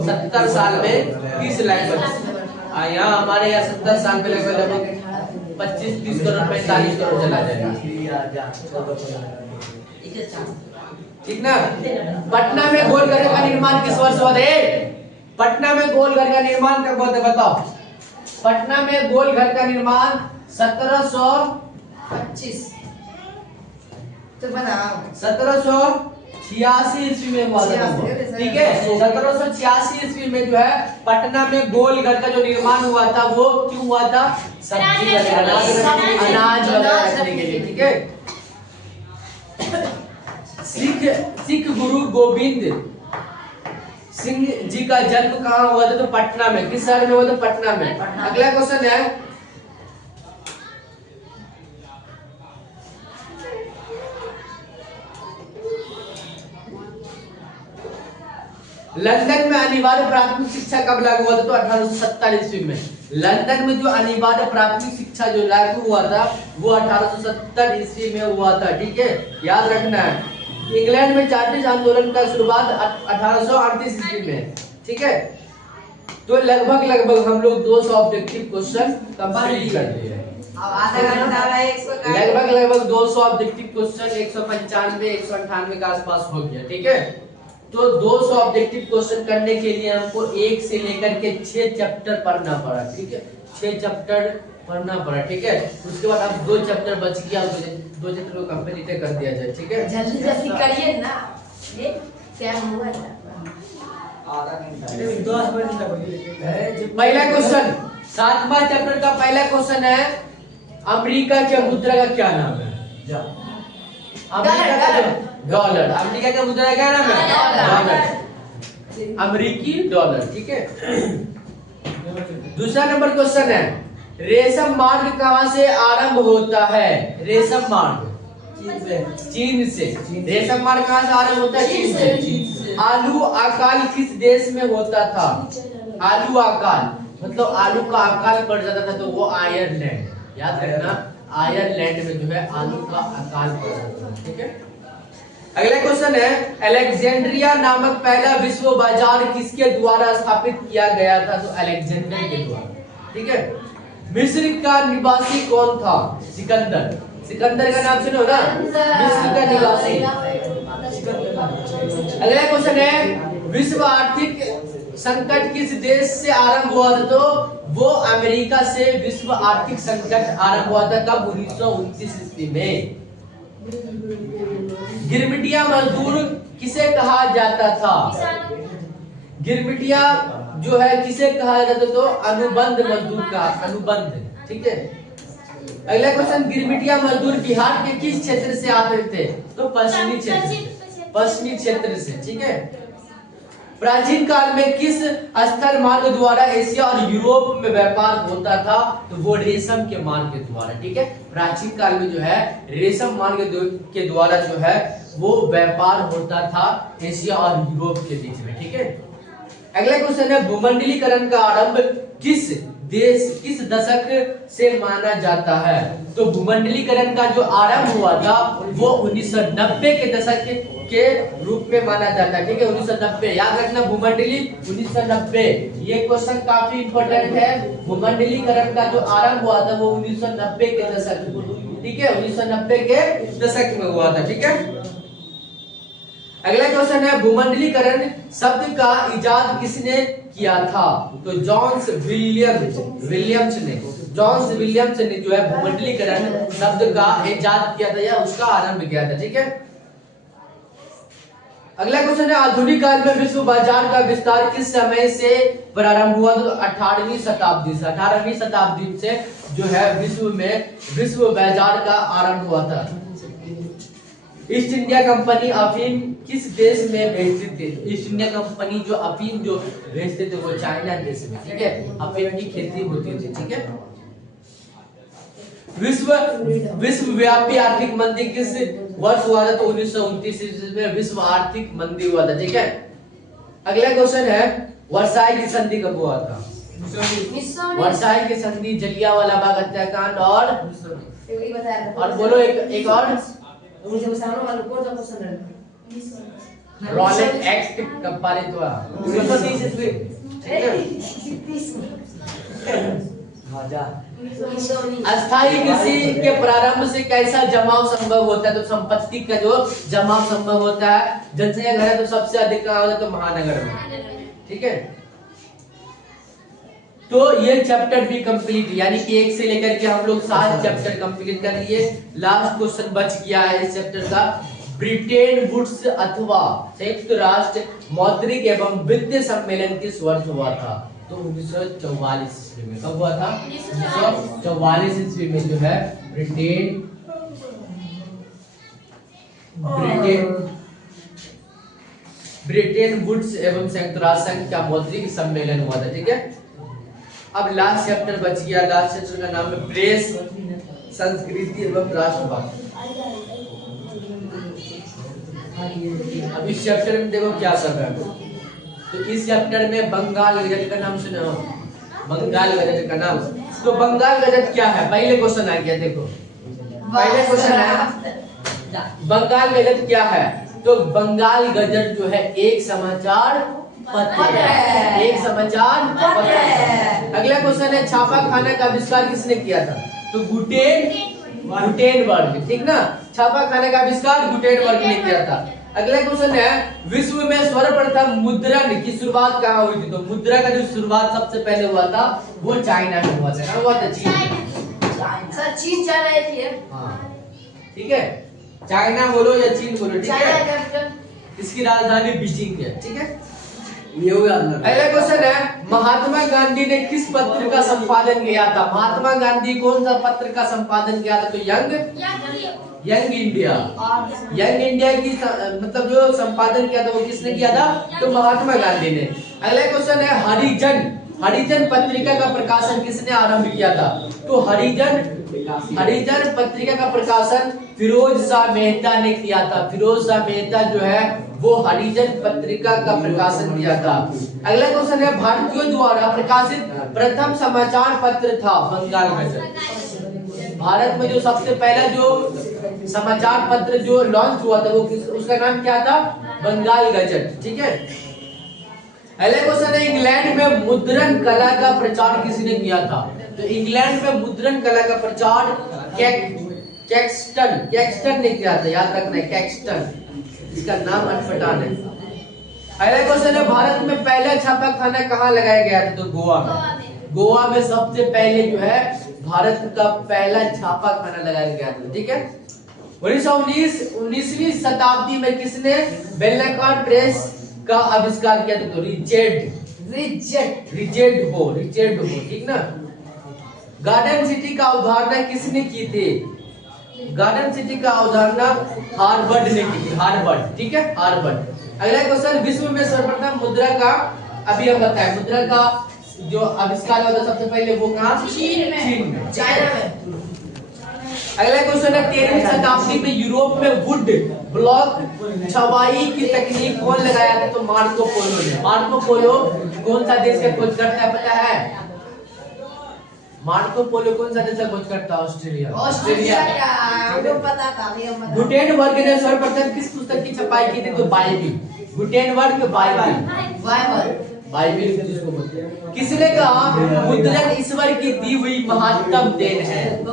70 साल में 30 लाख। यहाँ हमारे यहाँ 70 साल में लगभग 25-30 करोड़ 45 करोड़ चला जाएगा। ठीक ना। पटना में गोलघर का निर्माण किस वर्ष हुआ था? पटना में गोल घर का निर्माण कब हुआ था बताओ। पटना में गोल घर का निर्माण 25 तो बनाओ 1786 ईस्वी में हुआ था। 86 ठीक है, 1786 ईस्वी में जो है पटना में गोल घर का जो निर्माण हुआ था वो क्यों हुआ था? सब्जी अनाज वगैरह रखने के लिए। ठीक है, सिख गुरु गोविंद सिंह जी का जन्म कहाँ हुआ था? तो पटना में। किस शहर में हुआ था? पटना में। अगला क्वेश्चन है, लंदन में अनिवार्य प्राथमिक शिक्षा कब लागू हुआ था? तो 1870 ईस्वी में। लंदन में जो अनिवार्य प्राथमिक शिक्षा जो लागू हुआ था वो 1870 ईस्वी में हुआ था। ठीक है, याद रखना है। इंग्लैंड में चार्टिस्ट आंदोलन का शुरुआत 1838 ईस्वी में। ठीक है, तो लगभग हम लोग 200 ऑब्जेक्टिव क्वेश्चन कंप्लीट कर लिए। अब आधा घंटा रहा है 100 का लगभग 200 ऑब्जेक्टिव क्वेश्चन 195 198 के आसपास हो गया। ठीक है, तो 200 ऑब्जेक्टिव क्वेश्चन करने के लिए हमको 1 से लेकर के 6 चैप्टर पढ़ना पड़ा। ठीक है, 6 चैप्टर पढ़ना पड़ा। ठीक है, उसके बाद अब 2 चैप्टर बच गया, 2 चैप्टर को कंप्लीट कर दिया जाए। ठीक है, जल्दी जल्दी करिए ना, ये क्या हुआ था? आधा घंटा पहला क्वेश्चन 7वां चैप्टर का पहला क्वेश्चन है, अमेरिका के मुद्रा का क्या नाम है? डॉलर। अमेरिका का मुद्रा का क्या नाम है? डॉलर, अमेरिकी डॉलर। ठीक है, दूसरा नंबर क्वेश्चन है, रेशम मार्ग कहां से आरंभ होता है? रेशम मार्ग चीन से। रेशम मार्ग कहां से आरंभ होता है? चीन से। आलू अकाल किस देश में होता था? आलू अकाल मतलब आलू का अकाल पड़ जाता था तो वो आयरलैंड। याद रखना, आयरलैंड में जो है आलू का अकाल पड़ जाता था। ठीक है, अगला क्वेश्चन है, अलेक्जेंड्रिया नामक पहला विश्व बाजार किसके द्वारा स्थापित किया गया था? तो अलेक्जेंडर के द्वारा। ठीक है, मिस्र का निवासी कौन था? सिकंदर। सिकंदर का नाम सुनो ना, मिस्र का निवासी। अगला क्वेश्चन है, विश्व आर्थिक संकट किस देश से आरंभ हुआ था? तो वो अमेरिका से विश्व आर्थिक संकट आरंभ हुआ था। कब? 1929 ईस्वी में। गिरमिटिया मजदूर किसे कहा जाता था? गिरमिटिया जो है किसे कहा जाता? तो अनुबंध मजदूर का अनुबंध। ठीक है, अगला क्वेश्चन, गिरमिटिया मजदूर बिहार के किस क्षेत्र से आते थे? तो पश्चिमी क्षेत्र से। ठीक है, प्राचीन काल में किस स्थल मार्ग द्वारा एशिया और यूरोप में व्यापार होता था? तो वो रेशम के मार्ग के द्वारा। ठीक है, प्राचीन काल में जो है रेशम मार्ग के द्वारा जो है वो व्यापार होता था एशिया और यूरोप के बीच में। ठीक है, अगला क्वेश्चन है, भूमंडलीकरण का आरंभ किस दशक से माना जाता है? तो भूमंडलीकरण का जो आरंभ हुआ था वो 1990 के दशक के रूप में माना जाता है। ठीक है, 1990 याद रखना, भूमंडली 1990। ये क्वेश्चन काफी इंपॉर्टेंट है। भूमंडलीकरण का जो आरंभ हुआ था वो 1990 के दशक। ठीक है, 1990 के दशक में हुआ था। ठीक है, अगला क्वेश्चन है, भूमंडलीकरण शब्द का इजाद किसने किया था? तो जॉन्स विलियम्स ने जो है भूमंडलीकरण शब्द का इजाद किया था या उसका आरंभ किया था। ठीक है, अगला क्वेश्चन है, आधुनिक काल में विश्व बाजार का विस्तार किस समय से प्रारंभ हुआ? तो 18वीं शताब्दी से। 18वीं शताब्दी से जो है विश्व बाजार का आरंभ हुआ था। ईस्ट इंडिया कंपनी अफीम किस देश में भेजती थी? ईस्ट इंडिया कंपनी जो अफीम जो भेजते थे वो चाइना देश में। ठीक है, अफीम की खेती होती थी। ठीक है, विश्वव्यापी आर्थिक मंदी किस वर्ष हुआ था? तो 1929 ईस्वी में विश्व आर्थिक मंदी हुआ था। ठीक है, अगला क्वेश्चन है, वर्साई की संधि कब हुआ था? वर्साई की संधि, जलियांवाला बाग हत्याकांड और बोलो एक और रॉलेट एक्ट कब पारित हुआ? 1930 ईस्वी। अस्थायी कृषि के प्रारंभ से कैसा जमाव संभव होता है? तो संपत्ति का जो जमाव संभव होता है। जनसंख्या घनत्व तो सबसे अधिक कहाँ होता है? तो महानगर में। ठीक है, तो ये चैप्टर भी कंप्लीट, यानी कि 1 से लेकर के हम लोग 7 चैप्टर कंप्लीट कर लिए। लास्ट क्वेश्चन बच गया है इस चैप्टर का, ब्रिटेन वुड्स अथवा संयुक्त राष्ट्र मौद्रिक एवं वित्तीय सम्मेलन किस वर्ष हुआ था? तो 1944 ईस्वी में। कब हुआ था? 1944 ईस्वी में जो है ब्रिटेन वुड्स एवं संयुक्त राष्ट्र संघ का मौद्रिक सम्मेलन हुआ था। ठीक है, अब लास्ट चैप्टर बच गया। लास्ट चैप्टर का नाम है प्रेस, संस्कृति एवं राष्ट्रवाद। अब इस चैप्टर में देखो क्या सब है। तो इस चैप्टर में बंगाल गजट का नाम सुना हो? बंगाल गजट का नाम। तो बंगाल गजट क्या है? पहले क्वेश्चन आ गया, देखो पहले क्वेश्चन है बंगाल गजट क्या है? तो बंगाल गजट जो है एक समाचार पत्र है, एक समाचार पत्र है। अगला क्वेश्चन है छापा खाना का आविष्कार किसने किया था? तो गुटेनबर्ग। ठीक ना, छापा खाना का आविष्कार गुटेनबर्ग ने किया था। अगला क्वेश्चन है विश्व में सर्वप्रथम मुद्रण की शुरुआत कहाँ हुई थी? तो मुद्रा का जो शुरुआत सबसे पहले हुआ था वो चाइना में हुआ था। कहाँ हुआ था? चीन। सर चीन जा रही थी। हाँ ठीक है, चाइना बोलो या चीन बोलो, ठीक है। इसकी राजधानी बीजिंग है। ठीक है, ये हो गया। अगला क्वेश्चन है महात्मा गांधी ने किस पत्र का संपादन किया था? महात्मा गांधी कौन सा पत्र का संपादन किया था? तो यंग इंडिया। यंग इंडिया की मतलब जो संपादन किया था वो किसने किया था? तो महात्मा गांधी ने। अगला क्वेश्चन है हरिजन पत्रिका का प्रकाशन किसने आरंभ किया था? तो हरिजन पत्रिका का प्रकाशन फिरोज शाह मेहता ने किया था। फिरोज शाह मेहता जो है वो हरिजन पत्रिका का प्रकाशन किया था। अगला क्वेश्चन है भारतीयों द्वारा प्रकाशित प्रथम समाचार पत्र था बंगाल गजट। भारत में जो सबसे पहला जो समाचार पत्र जो लॉन्च हुआ था वो उसका नाम क्या था? बंगाल गजट। ठीक है, अगला क्वेश्चन है इंग्लैंड में मुद्रण कला का प्रचार किसने किया था? तो इंग्लैंड में मुद्रण कला का प्रचार कैक्सटन ने किया था। याद रखना है, कैक्सटन, इसका नाम अटपटान है। अगला क्वेश्चन है भारत में पहला छापा खाना कहाँ लगाया गया था? तो गोवा में। गोवा में सबसे पहले जो है भारत का पहला छापा खाना लगाया गया था। ठीक है, 19वीं शताब्दी में किसने बेलनाकार प्रेस का आविष्कार किया था? तो रिचर्ड हो। ठीक ना, गार्डन सिटी का अवधारणा किसने की थी? गार्डन सिटी का अवधारणा हार्वर्ड ने की थी। हार्वर्ड। ठीक है, हार्वर्ड। अगला क्वेश्चन विश्व में सर्वप्रथम मुद्रा का, अभी हम बताएं, मुद्रा का जो आविष्कार हुआ था सबसे पहले वो कहाँ? चीन में, चाइना में। अगला क्वेश्चन है 13वीं शताब्दी में यूरोप में वुड ब्लॉक छवाई की तकनीक कौन लगाया था? तो मार्को पोलो ने। मार्को पोलो कौन सा देश का खोजकर्ता है पता है? मार्को पोलो कौन सा देश का खोजकर्ता? ऑस्ट्रेलिया। हमको पता था। गुटेनबर्ग ने सर्वप्रथम किस पुस्तक की छपाई की थी? तो बाइबिल। गुटेनबर्ग बाइबिल जिसको बोलते हैं। किसने कहा मुद्रण ईश्वर की दी हुई महत्तम देन है,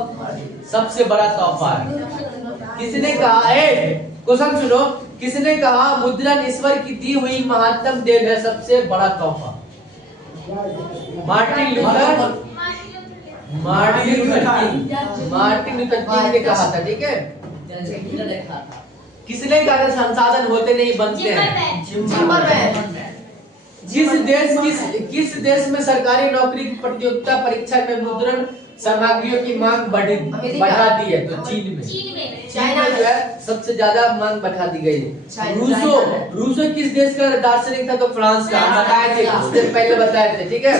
सबसे बड़ा तोहफा है? किसने कहा है? क्वेश्चन सुनो, किसने कहा मुद्रण ईश्वर की दी हुई महत्तम देन है, सबसे बड़ा तोहफा? मार्टिन लूथर किंग ने कहा था। ठीक है, किसने कहा था संसाधन होते नहीं बनते हैं? किस देश में सरकारी नौकरी की प्रतियोगिता परीक्षा में मुद्रण सामग्रियों की मांग बढ़ा दी है? तो चीन में। चाइना जो है सबसे ज्यादा मांग बढ़ा दी गई है। रूसो किस देश का दार्शनिक था? तो फ्रांस का। बताए थे कुछ दिन पहले, बताए थे। ठीक है,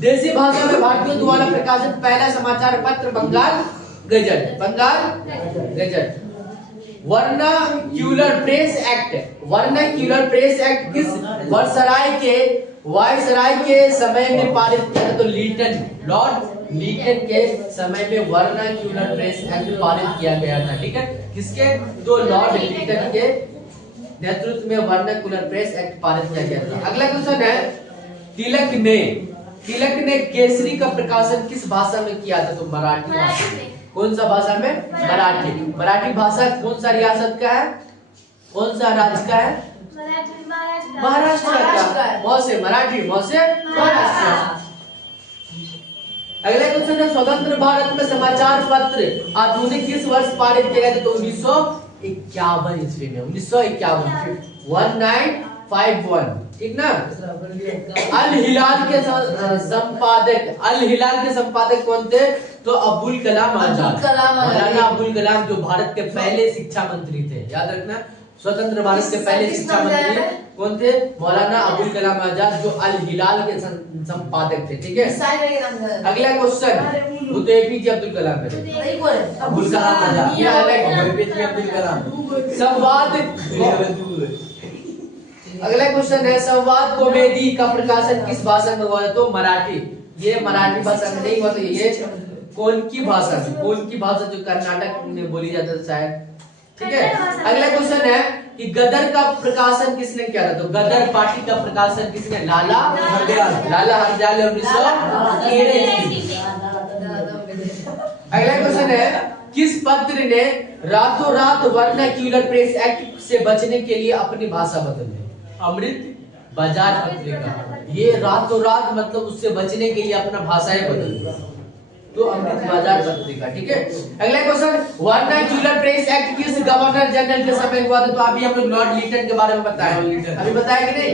देसी भाषा में भारतीयों द्वारा प्रकाशित पहला समाचार पत्र Bengal gazette. Vernacular press act किस वायसराय के समय में पारित किया था? तो लॉर्ड लीटन के समय में वर्नाक्यूलर प्रेस एक्ट पारित किया गया था। ठीक है, किसके? तो लॉर्ड लीटन के नेतृत्व में वर्नाक्यूलर प्रेस एक्ट पारित किया गया था। अगला क्वेश्चन है तिलक ने केसरी का प्रकाशन किस भाषा में किया था? तो मराठी भाषा में। कौन सा भाषा में? मराठी भाषा कौन सा रियासत का है? कौन सा राज्य का है? महाराष्ट्र का। महाराष्ट्र। अगला क्वेश्चन है स्वतंत्र भारत में समाचार पत्र आधुनिक किस वर्ष पारित किया गया था? तो 1951 ईस्वी में, 1951, 1951, ठीक ना। अल हिलाल के संपादक कौन थे? तो अब्दुल कलाम आजाद, मौलाना अब्दुल कलाम, जो भारत के पहले शिक्षा मंत्री थे, याद रखना। स्वतंत्र भारत के पहले शिक्षा मंत्री कौन थे? मौलाना अब्दुल कलाम आजाद, जो अल हिलाल के संपादक थे, ठीक है। अगला क्वेश्चन, वो तो एपीजे अब्दुल कलाम है, अब्दुल कलाम आजाद, ये अलग एपीजे अब्दुल कलाम। संवाद, अगला क्वेश्चन है संवाद कॉमेडी का प्रकाशन किस भाषा में हुआ? तो मराठी। ये मराठी भाषा में नहीं हुआ, तो ये कौन की भाषा में, कौन की भाषा जो कर्नाटक में बोली जाती है शायद, ठीक है। अगला क्वेश्चन है कि गदर का प्रकाशन किसने किया था? तो गदर पार्टी का प्रकाशन किसने? लाला हरदयाल, 1913। अगला क्वेश्चन है किस पत्र ने रातों रात वर्नाक्यूलर प्रेस एक्ट से बचने के लिए अपनी भाषा बदल दी? अमृत बाजार पत्रिका। ये रातों रात मतलब उससे बचने के लिए अपना भाषाएं बदल दी, तो अमृत बाजार पत्रिका, ठीक है। अगला क्वेश्चन, वर्नाक्यूलर प्रेस एक्ट किस गवर्नर जनरल के समय हुआ था? तो अभी हम लोग लॉर्ड लिटन के बारे में बताए, अभी बताया कि नहीं?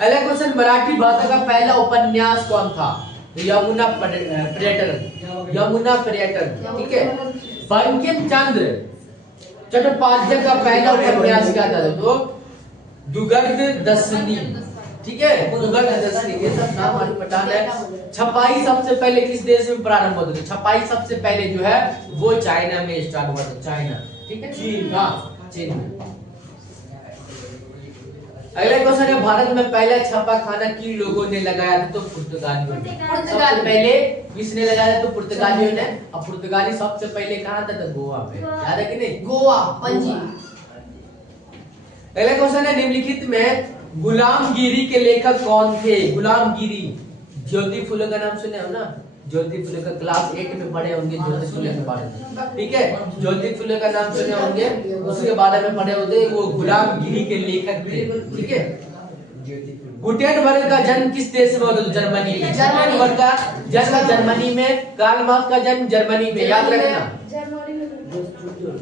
अगला क्वेश्चन, मराठी भाषा का पहला उपन्यास कौन था? तो यमुना पर्यटन, ठीक है। बंकिम चंद्र चट्टोपाध्याय का पहला उपन्यास क्या था? तो दुर्गंध दशनी, ठीक है, दुर्गंध दशनी। ये सब नाम हमारे पठान है। छपाई सबसे पहले किस देश में प्रारंभ हुआ था? छपाई सबसे पहले जो है वो चाइना में स्टार्ट हुआ था, चाइना, ठीक है, चीन, हाँ, चीन। अगला क्वेश्चन है भारत में पहला छापा खाना किन लोगों ने लगाया था? तो पुर्तगालियों ने। सबसे पहले किसने लगाया था? तो पुर्तगालियों ने। अब पुर्तगाली सबसे पहले कहाँ था? तो गोवा पे, याद है कि नहीं? गोवा, पणजी। अगला क्वेश्चन है निम्नलिखित में गुलामगिरी के लेखक कौन थे? गुलामगिरी, ज्योति फुले का नाम सुने हो ना? ज्योति फुले का क्लास 8 में पढ़े होंगे, ज्योति फुले के बारे में, ठीक है। ज्योति फुले का नाम सुने होंगे, उसके बारे में पढ़े होते। वो गुलामगिरी के लेखक थे, ठीक है। गुटेनबर्ग का जन्म किस देश में हुआ? जर्मनी में। गुटेनबर्ग का जन्म जर्मनी में, कार्ल मार्क्स का जन्म जर्मनी में, याद रखना।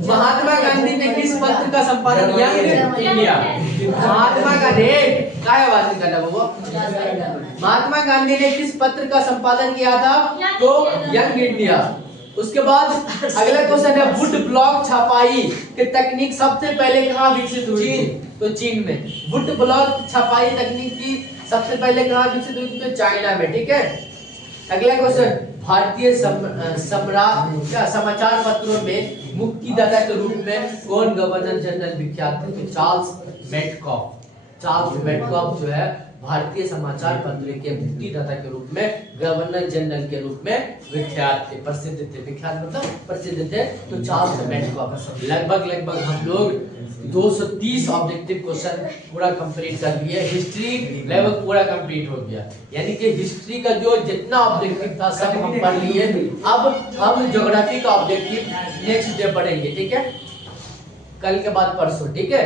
महात्मा गांधी ने किस पत्र का संपादन? Young India. महात्मा गांधी काय आवाज निकाला वो? महात्मा गांधी ने किस पत्र का संपादन किया था? तो यंग इंडिया। उसके बाद अगला क्वेश्चन है वुड ब्लॉक छपाई की तकनीक सबसे पहले कहाँ विकसित हुई थी? तो चीन में। वुड ब्लॉक छपाई तकनीक की सबसे पहले कहाँ विकसित हुई थी? तो चाइना में, ठीक है। अगला क्वेश्चन, भारतीय समाचार पत्रों में मुक्तिदाता के रूप में कौन गवर्नर जनरल विख्यात थे? तो चार्ल्स मेडकॉफ जो है भारतीय समाचार पत्र के मुक्तिदाता के रूप में, गवर्नर जनरल के रूप में विख्यात थे, प्रसिद्ध थे। विख्यात मतलब प्रसिद्ध थे, तो चार्ल्स मेडकॉफ। लगभग हम लोग 230 ऑब्जेक्टिव क्वेश्चन पूरा कंप्लीट कर लिए। हिस्ट्री लगभग पूरा कंप्लीट हो गया, यानी कि हिस्ट्री का जो जितना ऑब्जेक्टिव था सब हम पढ़ लिए। अब हम ज्योग्राफी का ऑब्जेक्टिव नेक्स्ट डे पढ़ेंगे, ठीक है, कल के बाद परसों, ठीक है।